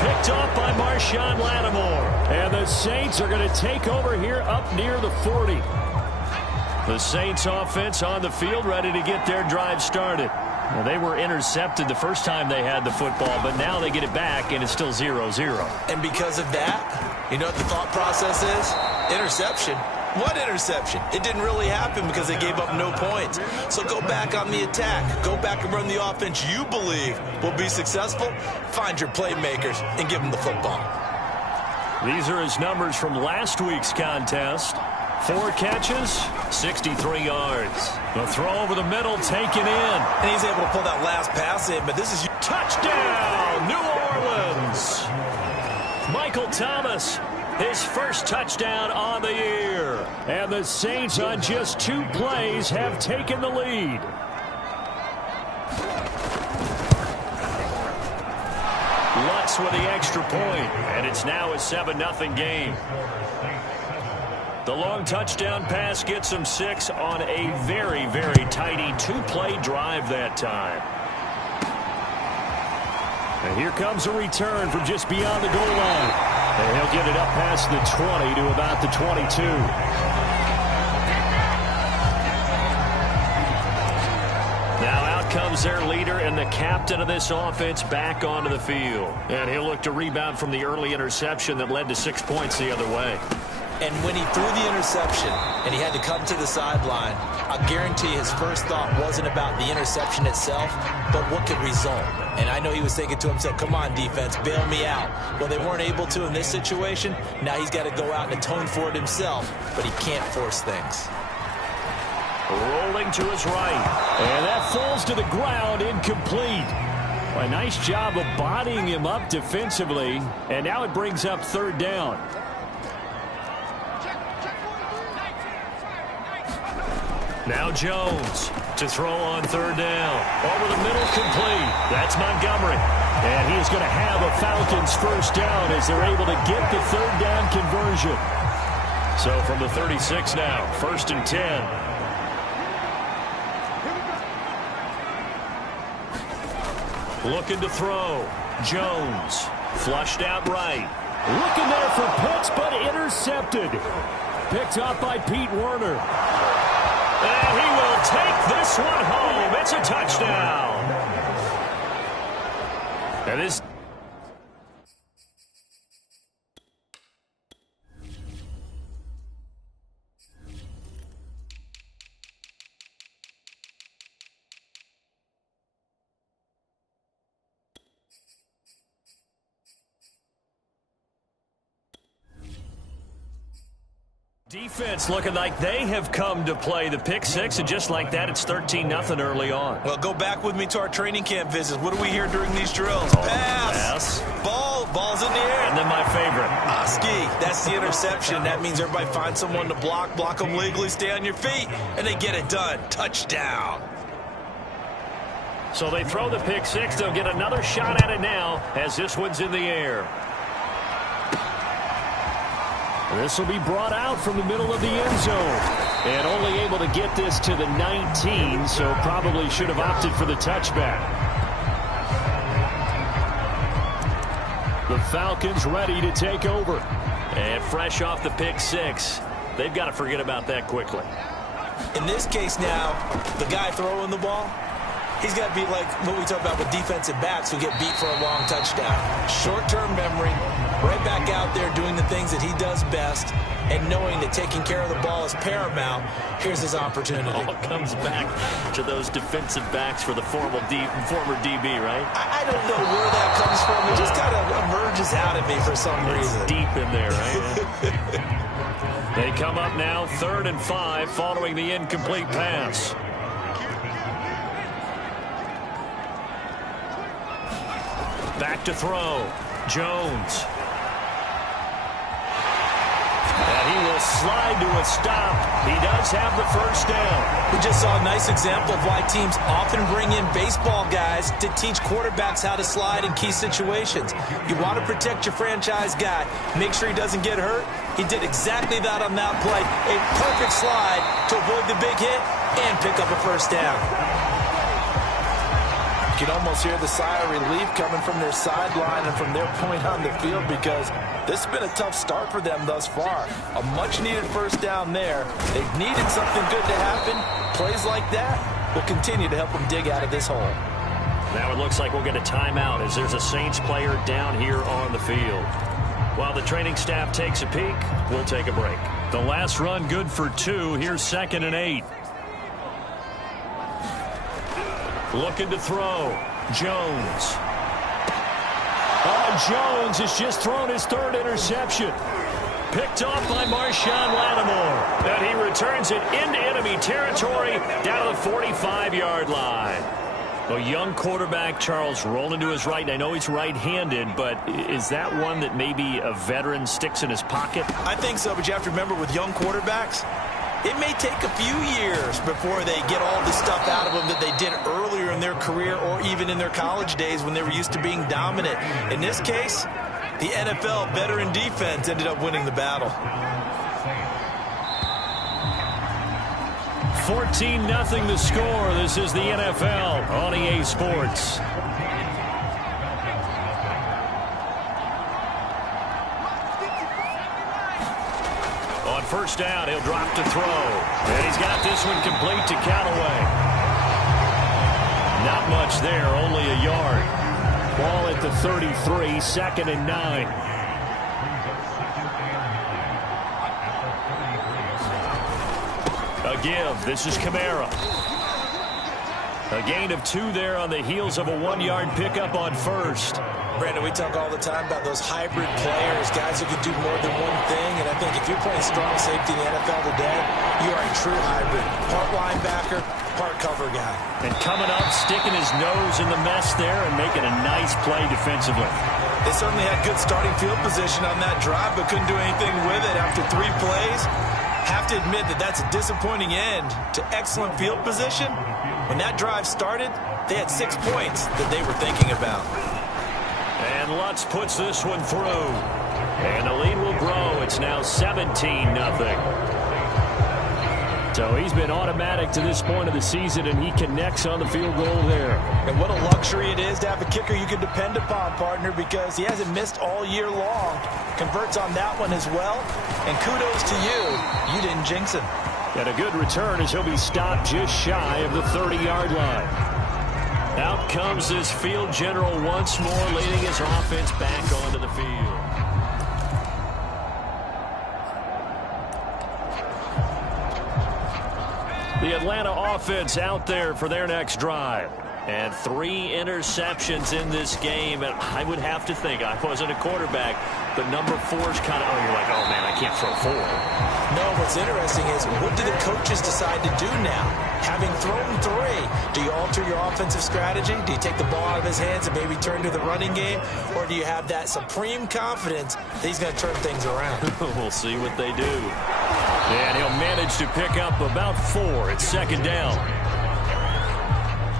Picked off by Marshawn Lattimore. And the Saints are going to take over here up near the 40. The Saints offense on the field ready to get their drive started. Well, they were intercepted the first time they had the football, but now they get it back, and it's still 0-0. And because of that, you know what the thought process is? Interception. What interception? It didn't really happen because they gave up no points. So go back on the attack. Go back and run the offense you believe will be successful. Find your playmakers and give them the football. These are his numbers from last week's contest. 4 catches, 63 yards. The throw over the middle taken in. And he's able to pull that last pass in, but this is... Touchdown, New Orleans! Michael Thomas, his first touchdown on the year. And the Saints on just 2 plays have taken the lead. Lutz with the extra point, and it's now a 7-0 game. The long touchdown pass gets him 6 on a very, very tidy 2-play drive that time. And here comes a return from just beyond the goal line. And he'll get it up past the 20 to about the 22. Now out comes their leader and the captain of this offense back onto the field. And he'll look to rebound from the early interception that led to 6 points the other way. And when he threw the interception and he had to come to the sideline, I guarantee his first thought wasn't about the interception itself, but what could result. And I know he was thinking to himself, come on, defense, bail me out. Well, they weren't able to in this situation. Now he's got to go out and atone for it himself, but he can't force things. Rolling to his right. And that falls to the ground, incomplete. A nice job of bodying him up defensively. And now it brings up third down. Now Jones to throw on third down. Over the middle, complete. That's Montgomery. And he is going to have a Falcons first down as they're able to get the third down conversion. So from the 36 now, 1st and 10. Looking to throw. Jones flushed out right. Looking there for Pitts, but intercepted. Picked up by Pete Werner. And he will take this one home. It's a touchdown. And this... Defense looking like they have come to play the pick six, and just like that, it's 13-0 early on. Well, go back with me to our training camp visits. What do we hear during these drills? Pass. Ball's in the air. And then my favorite. Ski, that's the interception. That means everybody finds someone to block them legally, stay on your feet, and they get it done. Touchdown. So they throw the pick six. They'll get another shot at it now as this one's in the air. This will be brought out from the middle of the end zone. And only able to get this to the 19, so probably should have opted for the touchback. The Falcons ready to take over. And fresh off the pick six, they've got to forget about that quickly. In this case now, the guy throwing the ball, he's got to be like what we talk about with defensive backs who get beat for a long touchdown. Short-term memory, right back out there doing the things that he does best, and knowing that taking care of the ball is paramount. Here's his opportunity. All comes back to those defensive backs for the former DB, right? I don't know where that comes from. It just kind of emerges out of me for some reason. Deep in there, right? They come up now 3rd and 5 following the incomplete pass. Back to throw. Jones. And he will slide to a stop. He does have the first down. We just saw a nice example of why teams often bring in baseball guys to teach quarterbacks how to slide in key situations. You want to protect your franchise guy. Make sure he doesn't get hurt. He did exactly that on that play. A perfect slide to avoid the big hit and pick up a first down. You can almost hear the sigh of relief coming from their sideline and from their point on the field, because this has been a tough start for them thus far. A much-needed first down there. They've needed something good to happen. Plays like that will continue to help them dig out of this hole. Now it looks like we'll get a timeout as there's a Saints player down here on the field. While the training staff takes a peek, we'll take a break. The last run good for 2. Here's 2nd and 8. Looking to throw. Jones. Jones has just thrown his 3rd interception. Picked off by Marshawn Lattimore. And he returns it into enemy territory down to the 45-yard line. A young quarterback, Charles, rolling to his right. And I know he's right-handed, but is that one that maybe a veteran sticks in his pocket? I think so, but you have to remember with young quarterbacks, it may take a few years before they get all the stuff out of them that they did earlier in their career or even in their college days when they were used to being dominant. In this case, the NFL veteran defense ended up winning the battle. 14-0 the score. This is the NFL on EA Sports. On first down, he'll drop to throw. And he's got this one complete to Callaway. Not much there, only a yard. Ball at the 33, 2nd and 9. A give. This is Kamara. A gain of 2 there on the heels of a 1-yard pickup on first. Brandon, we talk all the time about those hybrid players, guys who can do more than one thing. And I think if you're playing strong safety in the NFL today, you are a true hybrid. Part linebacker, part cover guy. And coming up, sticking his nose in the mess there and making a nice play defensively. They certainly had good starting field position on that drive, but couldn't do anything with it after 3 plays. Have to admit that that's a disappointing end to excellent field position. When that drive started, they had 6 points that they were thinking about. And Lutz puts this one through. And the lead will grow. It's now 17-0. So he's been automatic to this point of the season, and he connects on the field goal there. And what a luxury it is to have a kicker you can depend upon, partner, because he hasn't missed all year long. Converts on that one as well. And kudos to you. You didn't jinx him. And a good return as he'll be stopped just shy of the 30-yard line. Out comes this field general once more, leading his offense back onto the field. The Atlanta offense out there for their next drive. And 3 interceptions in this game. And I would have to think, I wasn't a quarterback, but number 4's kind of, you're like, oh, man, I can't throw 4. No, what's interesting is what do the coaches decide to do now? Having thrown 3, do you alter your offensive strategy? Do you take the ball out of his hands and maybe turn to the running game? Or do you have that supreme confidence that he's going to turn things around? We'll see what they do. And he'll manage to pick up about 4 at second down.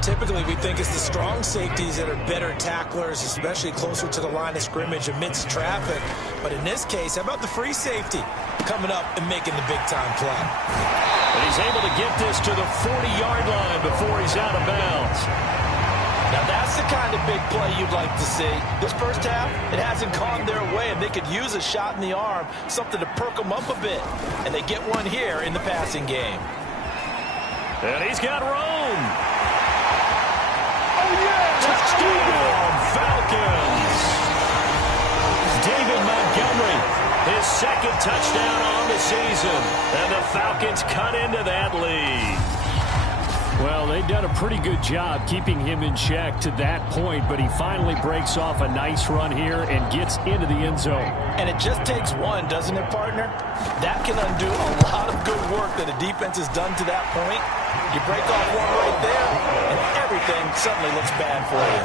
Typically, we think it's the strong safeties that are better tacklers, especially closer to the line of scrimmage amidst traffic. But in this case, how about the free safety coming up and making the big-time play? And he's able to get this to the 40-yard line before he's out of bounds. Now, that's the kind of big play you'd like to see. This first half, it hasn't gone their way, and they could use a shot in the arm, something to perk them up a bit. And they get one here in the passing game. And he's got room. Touchdown, Falcons. David Montgomery, his 2nd touchdown on the season. And the Falcons cut into that lead. Well, they've done a pretty good job keeping him in check to that point, but he finally breaks off a nice run here and gets into the end zone. And it just takes one, doesn't it, partner? That can undo a lot of good work that a defense has done to that point. You break off one right there, and everything suddenly looks bad for you.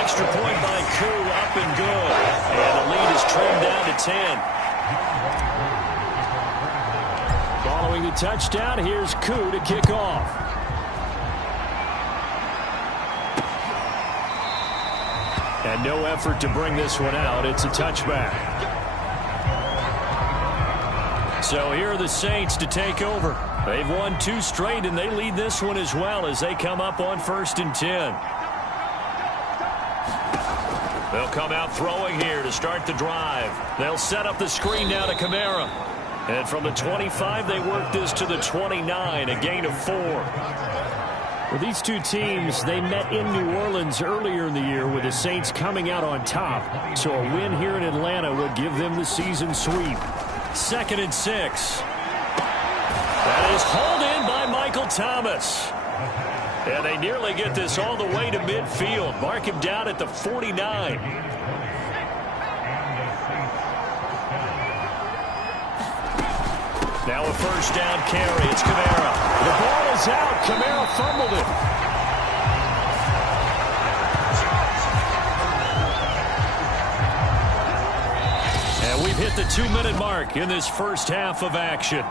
Extra point by Koo, up and good. And the lead is trimmed down to 10. Following the touchdown, here's Koo to kick off. And no effort to bring this one out. It's a touchback. So here are the Saints to take over. They've won 2 straight, and they lead this one as well as they come up on 1st and 10. They'll come out throwing here to start the drive. They'll set up the screen now to Kamara. And from the 25, they work this to the 29, a gain of 4. Well, these two teams, they met in New Orleans earlier in the year with the Saints coming out on top. So a win here in Atlanta will give them the season sweep. 2nd and 6. That is hauled in by Michael Thomas. And they nearly get this all the way to midfield. Mark him down at the 49. Now a 1st down carry. It's Kamara. The ball is out. Kamara fumbled it. And we've hit the 2-minute mark in this first half of action.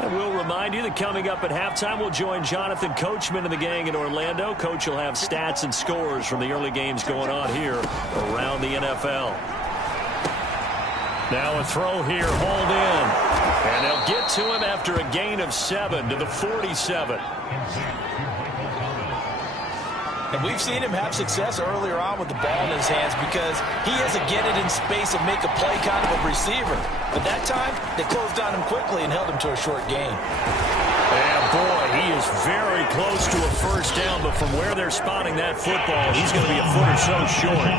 And we'll remind you that coming up at halftime, we'll join Jonathan Coachman and the gang in Orlando. Coach will have stats and scores from the early games going on here around the NFL. Now a throw here, hauled in. And they'll get to him after a gain of 7 to the 47. And we've seen him have success earlier on with the ball in his hands because he is a get it in space and make a play kind of a receiver. But that time, they closed on him quickly and held him to a short gain. And boy, he is very close to a 1st down, but from where they're spotting that football, he's going to be a foot or so short.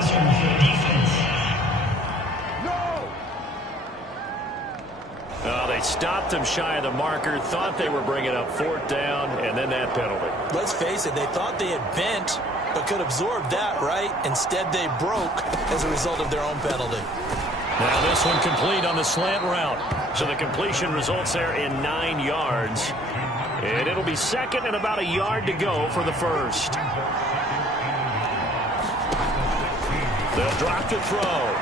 stopped him shy of the marker, thought they were bringing up 4th down, and then that penalty. Let's face it, they thought they had bent, but could absorb that, right? Instead, they broke as a result of their own penalty. Now this one complete on the slant route. So the completion results there in 9 yards. And it'll be second and about a yard to go for the first. They'll drop to throw.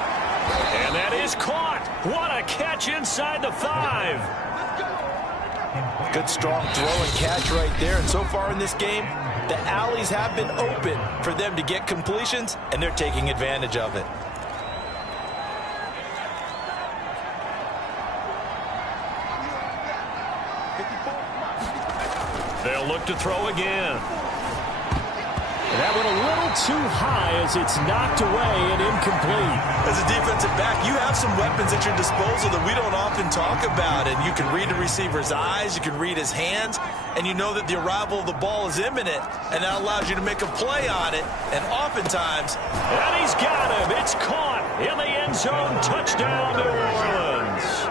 And that is caught. What a catch inside the 5. Good strong throw and catch right there. And so far in this game, the alleys have been open for them to get completions, and they're taking advantage of it. They'll look to throw again. That went a little too high as it's knocked away and incomplete. As a defensive back, you have some weapons at your disposal that we don't often talk about. And you can read the receiver's eyes, you can read his hands, and you know that the arrival of the ball is imminent, and that allows you to make a play on it. And oftentimes... And he's got him. It's caught in the end zone. Touchdown, New Orleans.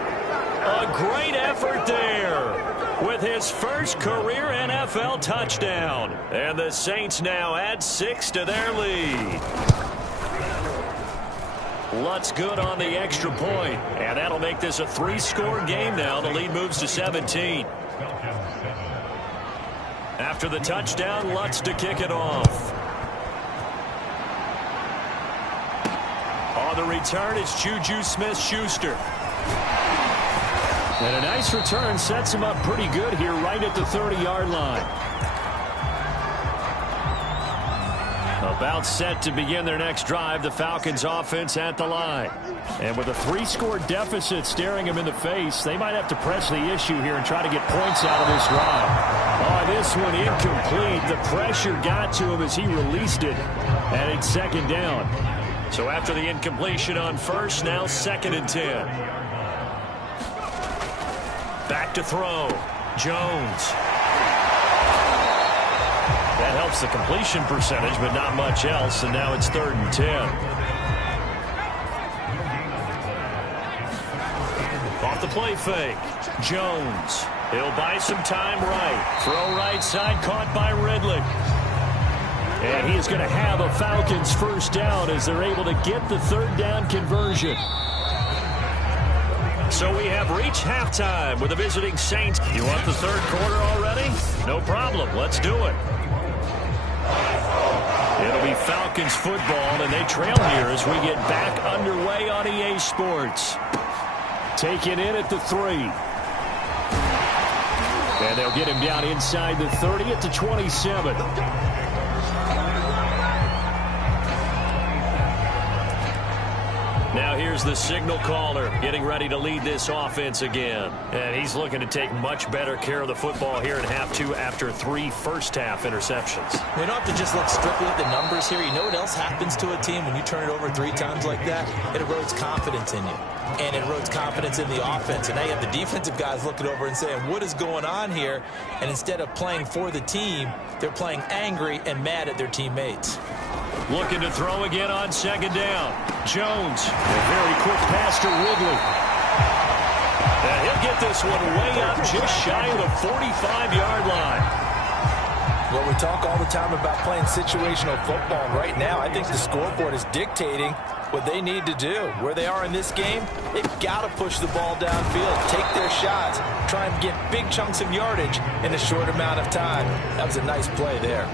A great effort there with his first career NFL touchdown. And the Saints now add 6 to their lead. Lutz good on the extra point, and that'll make this a 3-score game now. The lead moves to 17. After the touchdown, Lutz to kick it off. On the return, it's Juju Smith-Schuster. And a nice return sets him up pretty good here right at the 30-yard line. About set to begin their next drive, the Falcons offense at the line. And with a 3-score deficit staring them in the face, they might have to press the issue here and try to get points out of this drive. Oh, this one incomplete. The pressure got to him as he released it. And it's 2nd down. So after the incompletion on first, now 2nd and 10. Back to throw. Jones. That helps the completion percentage, but not much else, and now it's 3rd and 10. Off the play fake. Jones. He'll buy some time right. Throw right side, caught by Ridley. And he is going to have a Falcons first down as they're able to get the 3rd down conversion. So we have reached halftime with the visiting Saints. You want the 3rd quarter already? No problem. Let's do it. It'll be Falcons football, and they trail here as we get back underway on EA Sports. Take it in at the 3. And they'll get him down inside the 30 at the 27. Now here's the signal caller getting ready to lead this offense again. And he's looking to take much better care of the football here in half 2 after 3 first-half interceptions. You don't have to just look strictly at the numbers here. You know what else happens to a team when you turn it over 3 times like that? It erodes confidence in you. And it erodes confidence in the offense. And now you have the defensive guys looking over and saying, what is going on here? And instead of playing for the team, they're playing angry and mad at their teammates. Looking to throw again on 2nd down. Jones, a very quick pass to Ridley. And he'll get this one way up just shy of the 45-yard line. Well, we talk all the time about playing situational football. Right now, I think the scoreboard is dictating what they need to do. Where they are in this game, they've got to push the ball downfield, take their shots, try and get big chunks of yardage in a short amount of time. That was a nice play there.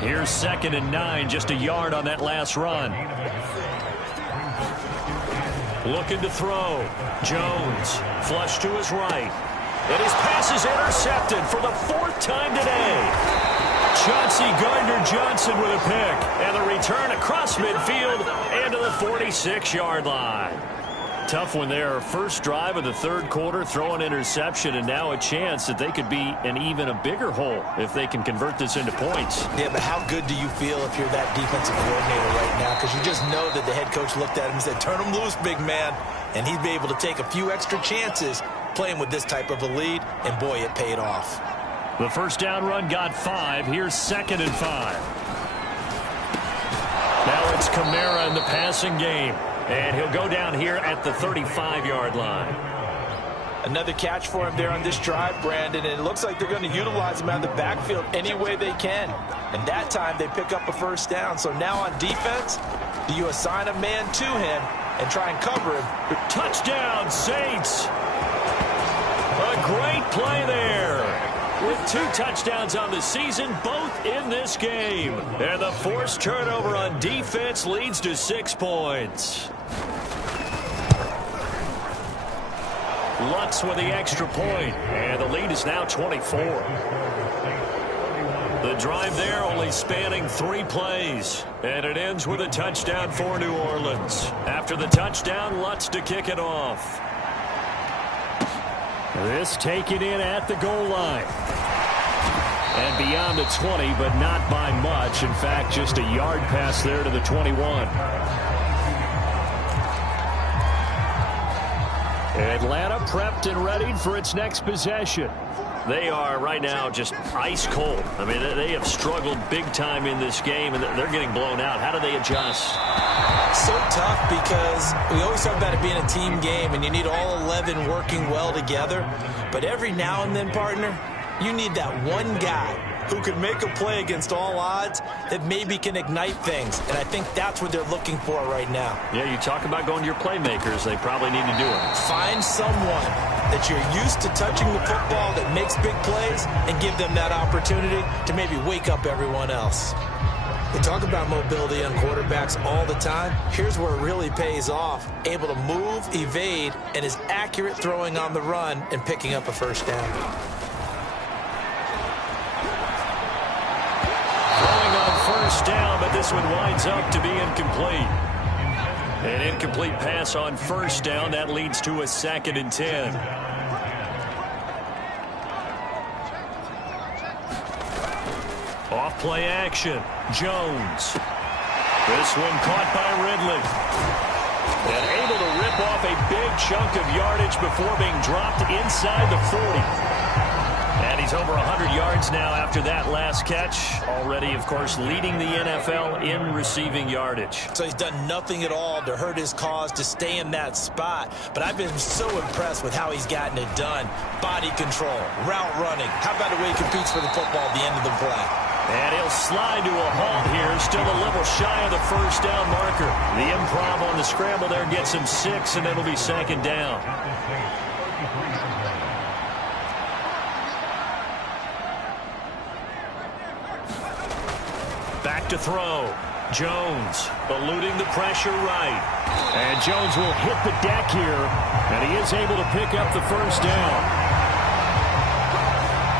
Here's 2nd and 9, just a yard on that last run. Looking to throw. Jones, flush to his right. And his pass is intercepted for the 4th time today. Chauncey Gardner-Johnson with a pick. And the return across midfield and to the 46-yard line. Tough one there. First drive of the 3rd quarter, throw an interception, and now a chance that they could be in even a bigger hole if they can convert this into points. Yeah, but how good do you feel if you're that defensive coordinator right now? Because you just know that the head coach looked at him and said, turn him loose, big man. And he'd be able to take a few extra chances playing with this type of a lead, and boy, it paid off. The first down run got 5. Here's 2nd and 5. Now it's Kamara in the passing game. And he'll go down here at the 35-yard line. Another catch for him there on this drive, Brandon, and it looks like they're going to utilize him out of the backfield any way they can. And that time they pick up a first down. So now on defense, do you assign a man to him and try and cover him? Touchdown, Saints! A great play there. With 2 touchdowns on the season, both in this game. And the forced turnover on defense leads to 6 points. Lutz with the extra point, and the lead is now 24. The drive there only spanning 3 plays, and it ends with a touchdown for New Orleans. After the touchdown, Lutz to kick it off. This taken in at the goal line. And beyond the 20, but not by much. In fact, just a yard pass there to the 21. Atlanta prepped and ready for its next possession. They are right now just ice cold. I mean, they have struggled big time in this game, and they're getting blown out. How do they adjust? So tough because we always talk about it being a team game, and you need all 11 working well together. But every now and then, partner, you need that one guy who could make a play against all odds that maybe can ignite things. And I think that's what they're looking for right now. Yeah, you talk about going to your playmakers. They probably need to do it. Find someone that you're used to touching the football that makes big plays and give them that opportunity to maybe wake up everyone else. We talk about mobility on quarterbacks all the time. Here's where it really pays off. Able to move, evade, and is accurate throwing on the run and picking up a first down. Throwing on first down, but this one winds up to be incomplete. An incomplete pass on first down. That leads to a 2nd and 10. Off play action. Jones. This one caught by Ridley. And able to rip off a big chunk of yardage before being dropped inside the 40. And he's over 100 yards now after that last catch. Already, of course, leading the NFL in receiving yardage. So he's done nothing at all to hurt his cause, to stay in that spot. But I've been so impressed with how he's gotten it done. Body control, route running. How about the way he competes for the football at the end of the play? And he'll slide to a halt here. Still a little shy of the first down marker. The improv on the scramble there gets him 6, and it'll be 2nd down. Back to throw. Jones eluding the pressure right. And Jones will hit the deck here. And he is able to pick up the first down.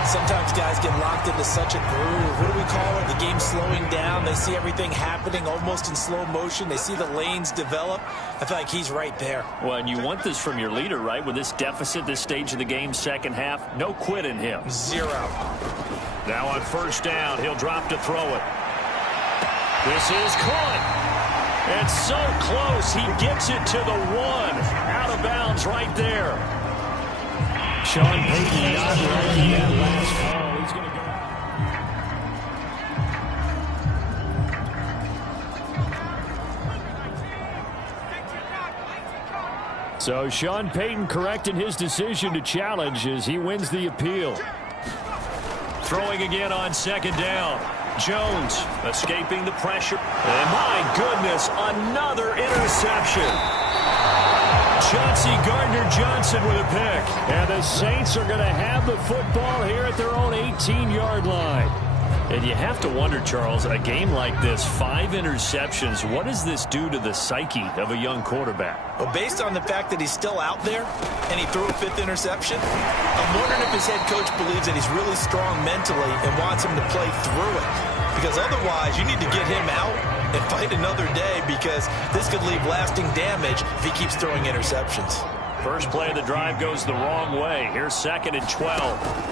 Sometimes guys get locked into such a groove. What do we call it? The game slowing down. They see everything happening almost in slow motion. They see the lanes develop. I feel like he's right there. Well, and you want this from your leader, right? With this deficit, this stage of the game, second half, no quit in him. 0. Now on first down, he'll drop to throw it. This is caught. And so close, he gets it to the 1. Out of bounds right there. Sean Payton not liking that last call. He's going to go. So Sean Payton correcting his decision to challenge as he wins the appeal. Throwing again on 2nd down. Jones escaping the pressure. And my goodness, another interception. Chauncey Gardner-Johnson with a pick. And the Saints are going to have the football here at their own 18-yard line. And you have to wonder, Charles, a game like this, 5 interceptions, what does this do to the psyche of a young quarterback? Well, based on the fact that he's still out there and he threw a 5th interception, I'm wondering if his head coach believes that he's really strong mentally and wants him to play through it. Because otherwise, you need to get him out and fight another day, because this could leave lasting damage if he keeps throwing interceptions. First play of the drive goes the wrong way. Here's 2nd and 12.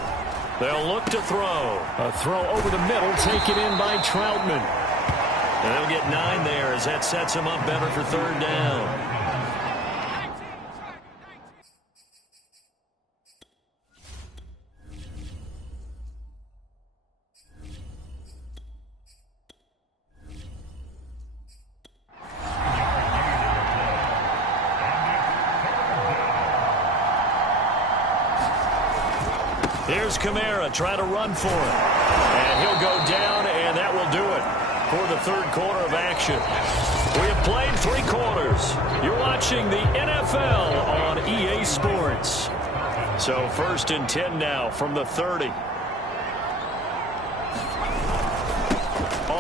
They'll look to throw. A throw over the middle, taken in by Troutman. And they'll get 9 there as that sets him up better for 3rd down. Here's Kamara trying to run for it. And he'll go down, and that will do it for the third quarter of action. We have played 3 quarters. You're watching the NFL on EA Sports. So 1st and 10 now from the 30.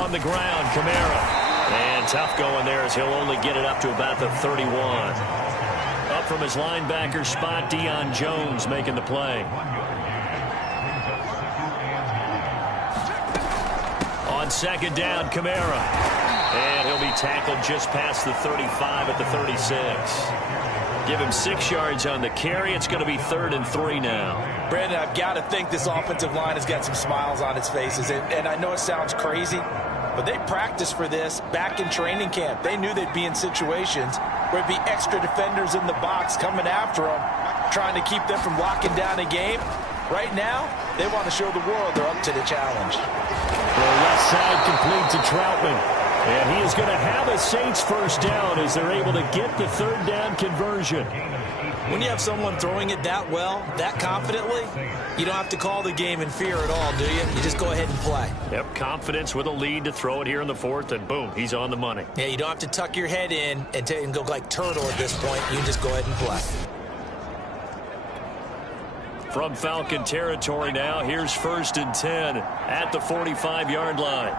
On the ground, Kamara. And tough going there as he'll only get it up to about the 31. Up from his linebacker spot, Deion Jones making the play. On 2nd down, Kamara. And he'll be tackled just past the 35 at the 36. Give him 6 yards on the carry. It's going to be 3rd and 3 now. Brandon, I've got to think this offensive line has got some smiles on its faces. And I know it sounds crazy, but they practiced for this back in training camp. They knew they'd be in situations where it'd be extra defenders in the box coming after them, trying to keep them from locking down a game. Right now, they want to show the world they're up to the challenge. The left side complete to Troutman. And he is going to have a Saints first down as they're able to get the 3rd down conversion. When you have someone throwing it that well, that confidently, you don't have to call the game in fear at all, do you? You just go ahead and play. Yep, confidence with a lead to throw it here in the 4th, and boom, he's on the money. Yeah, you don't have to tuck your head in and go like turtle at this point. You can just go ahead and play. From Falcon territory now, here's 1st and 10 at the 45-yard line.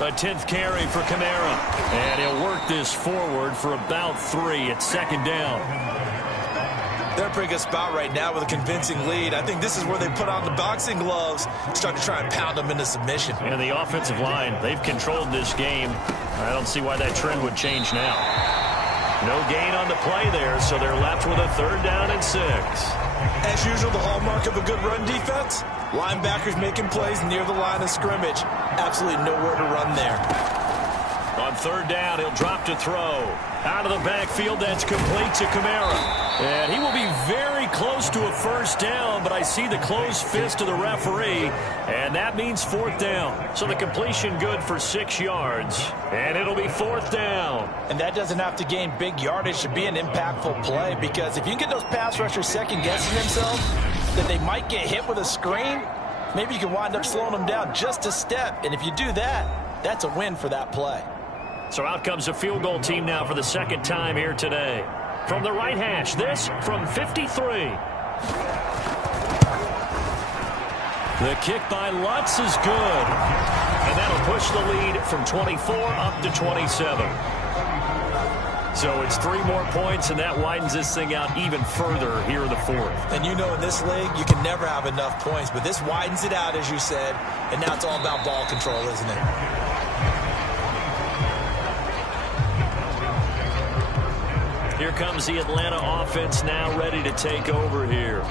A 10th carry for Kamara. And he'll work this forward for about 3 at 2nd down. They're a pretty good spot right now with a convincing lead. I think this is where they put on the boxing gloves, start to try and pound them into submission. And the offensive line, they've controlled this game. I don't see why that trend would change now. No gain on the play there, so they're left with a 3rd down and 6. As usual, the hallmark of a good run defense, linebackers making plays near the line of scrimmage. Absolutely nowhere to run there. On 3rd down, he'll drop to throw. Out of the backfield, that's complete to Kamara. And he will be very close to a first down, but I see the closed fist of the referee, and that means 4th down. So the completion good for 6 yards, and it'll be 4th down. And that doesn't have to gain big yardage to be an impactful play, because if you can get those pass rushers second-guessing themselves, that they might get hit with a screen, maybe you can wind up slowing them down just a step. And if you do that, that's a win for that play. So out comes a field goal team now for the 2nd time here today. From the right hash, this from 53. The kick by Lutz is good. And that'll push the lead from 24 up to 27. So it's 3 more points, and that widens this thing out even further here in the 4th. And you know in this league, you can never have enough points, but this widens it out, as you said, and now it's all about ball control, isn't it? Here comes the Atlanta offense now ready to take over here.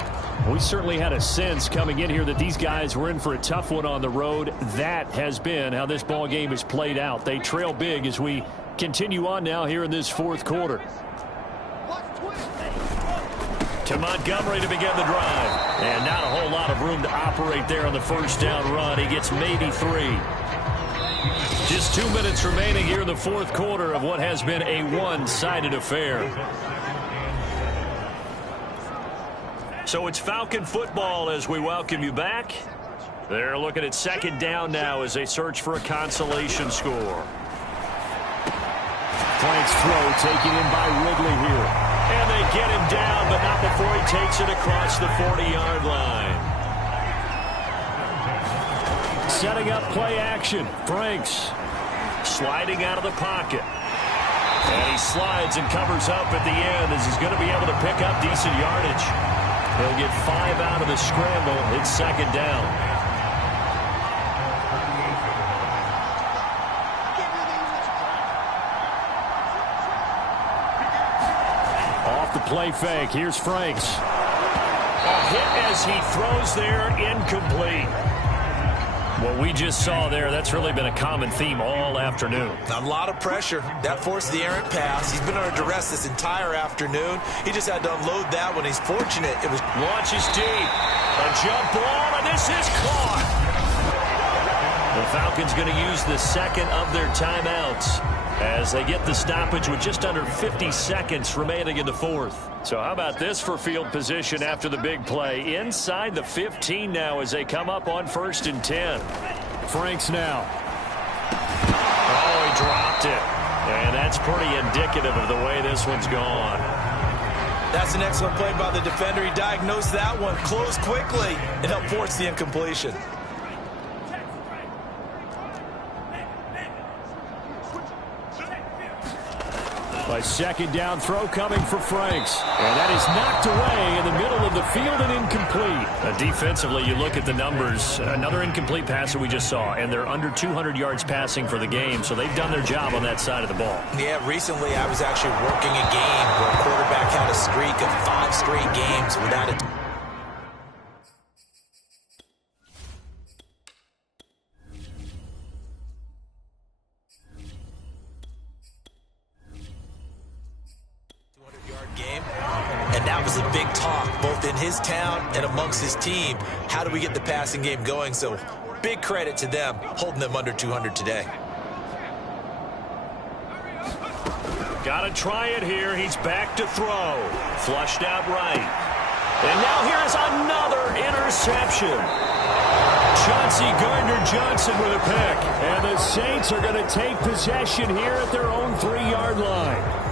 We certainly had a sense coming in here that these guys were in for a tough one on the road. That has been how this ball game has played out. They trail big as we continue on now here in this 4th quarter. To Montgomery to begin the drive. And not a whole lot of room to operate there on the first down run. He gets maybe 3. Just 2 minutes remaining here in the 4th quarter of what has been a one-sided affair. So it's Falcon football as we welcome you back. They're looking at 2nd down now as they search for a consolation score. Frank's throw taken in by Ridley here. And they get him down, but not before he takes it across the 40-yard line. Setting up play action. Franks sliding out of the pocket. And he slides and covers up at the end as he's going to be able to pick up decent yardage. He'll get 5 out of the scramble. It's 2nd down. Off the play fake. Here's Franks. A hit as he throws there, incomplete. What we just saw there, that's really been a common theme all afternoon. A lot of pressure. That forced the errant pass. He's been under duress this entire afternoon. He just had to unload that when he's fortunate. It was launches deep. A jump ball, and this is caught. The Falcons going to use the 2nd of their timeouts. as they get the stoppage with just under 50 seconds remaining in the fourth. So how about this for field position after the big play? Inside the 15 now as they come up on 1st and 10. Franks now. Oh, he dropped it. And that's pretty indicative of the way this one's gone. That's an excellent play by the defender. He diagnosed that one, closed quickly, and helped force the incompletion. A second down throw coming for Franks. And that is knocked away in the middle of the field and incomplete. Defensively, you look at the numbers. Another incomplete pass that we just saw, and they're under 200 yards passing for the game, so they've done their job on that side of the ball. Yeah, recently I was actually working a game where a quarterback had a streak of 5 straight games without a... game, and that was a big talk both in his town and amongst his team. How do we get the passing game going? So big credit to them holding them under 200 today. Got to try it here. He's back to throw. Flushed out right. And now here's another interception. Chauncey Gardner-Johnson with a pick. And the Saints are going to take possession here at their own 3-yard line.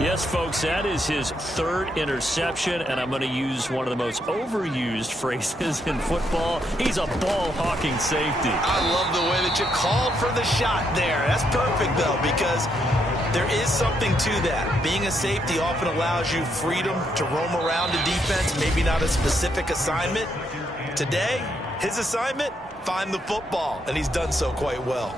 Yes, folks, that is his 3rd interception, and I'm going to use one of the most overused phrases in football. He's a ball-hawking safety. I love the way that you called for the shot there. That's perfect, though, because there is something to that. Being a safety often allows you freedom to roam around the defense, maybe not a specific assignment. Today, his assignment, find the football, and he's done so quite well.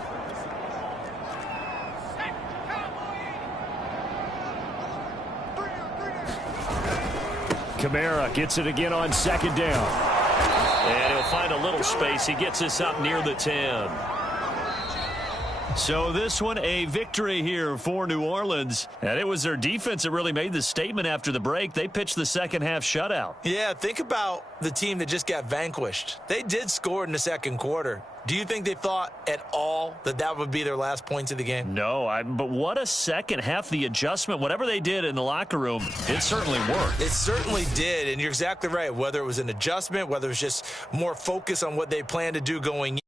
Kamara gets it again on 2nd down. And he'll find a little space. He gets us up near the 10. So this one a victory here for New Orleans. And it was their defense that really made the statement after the break. They pitched the second half shutout. Yeah, think about the team that just got vanquished. They did score in the second quarter. Do you think they thought at all that that would be their last points of the game? No, but what a second half. The adjustment, whatever they did in the locker room, it certainly worked. It certainly did, and you're exactly right. Whether it was an adjustment, whether it was just more focus on what they planned to do going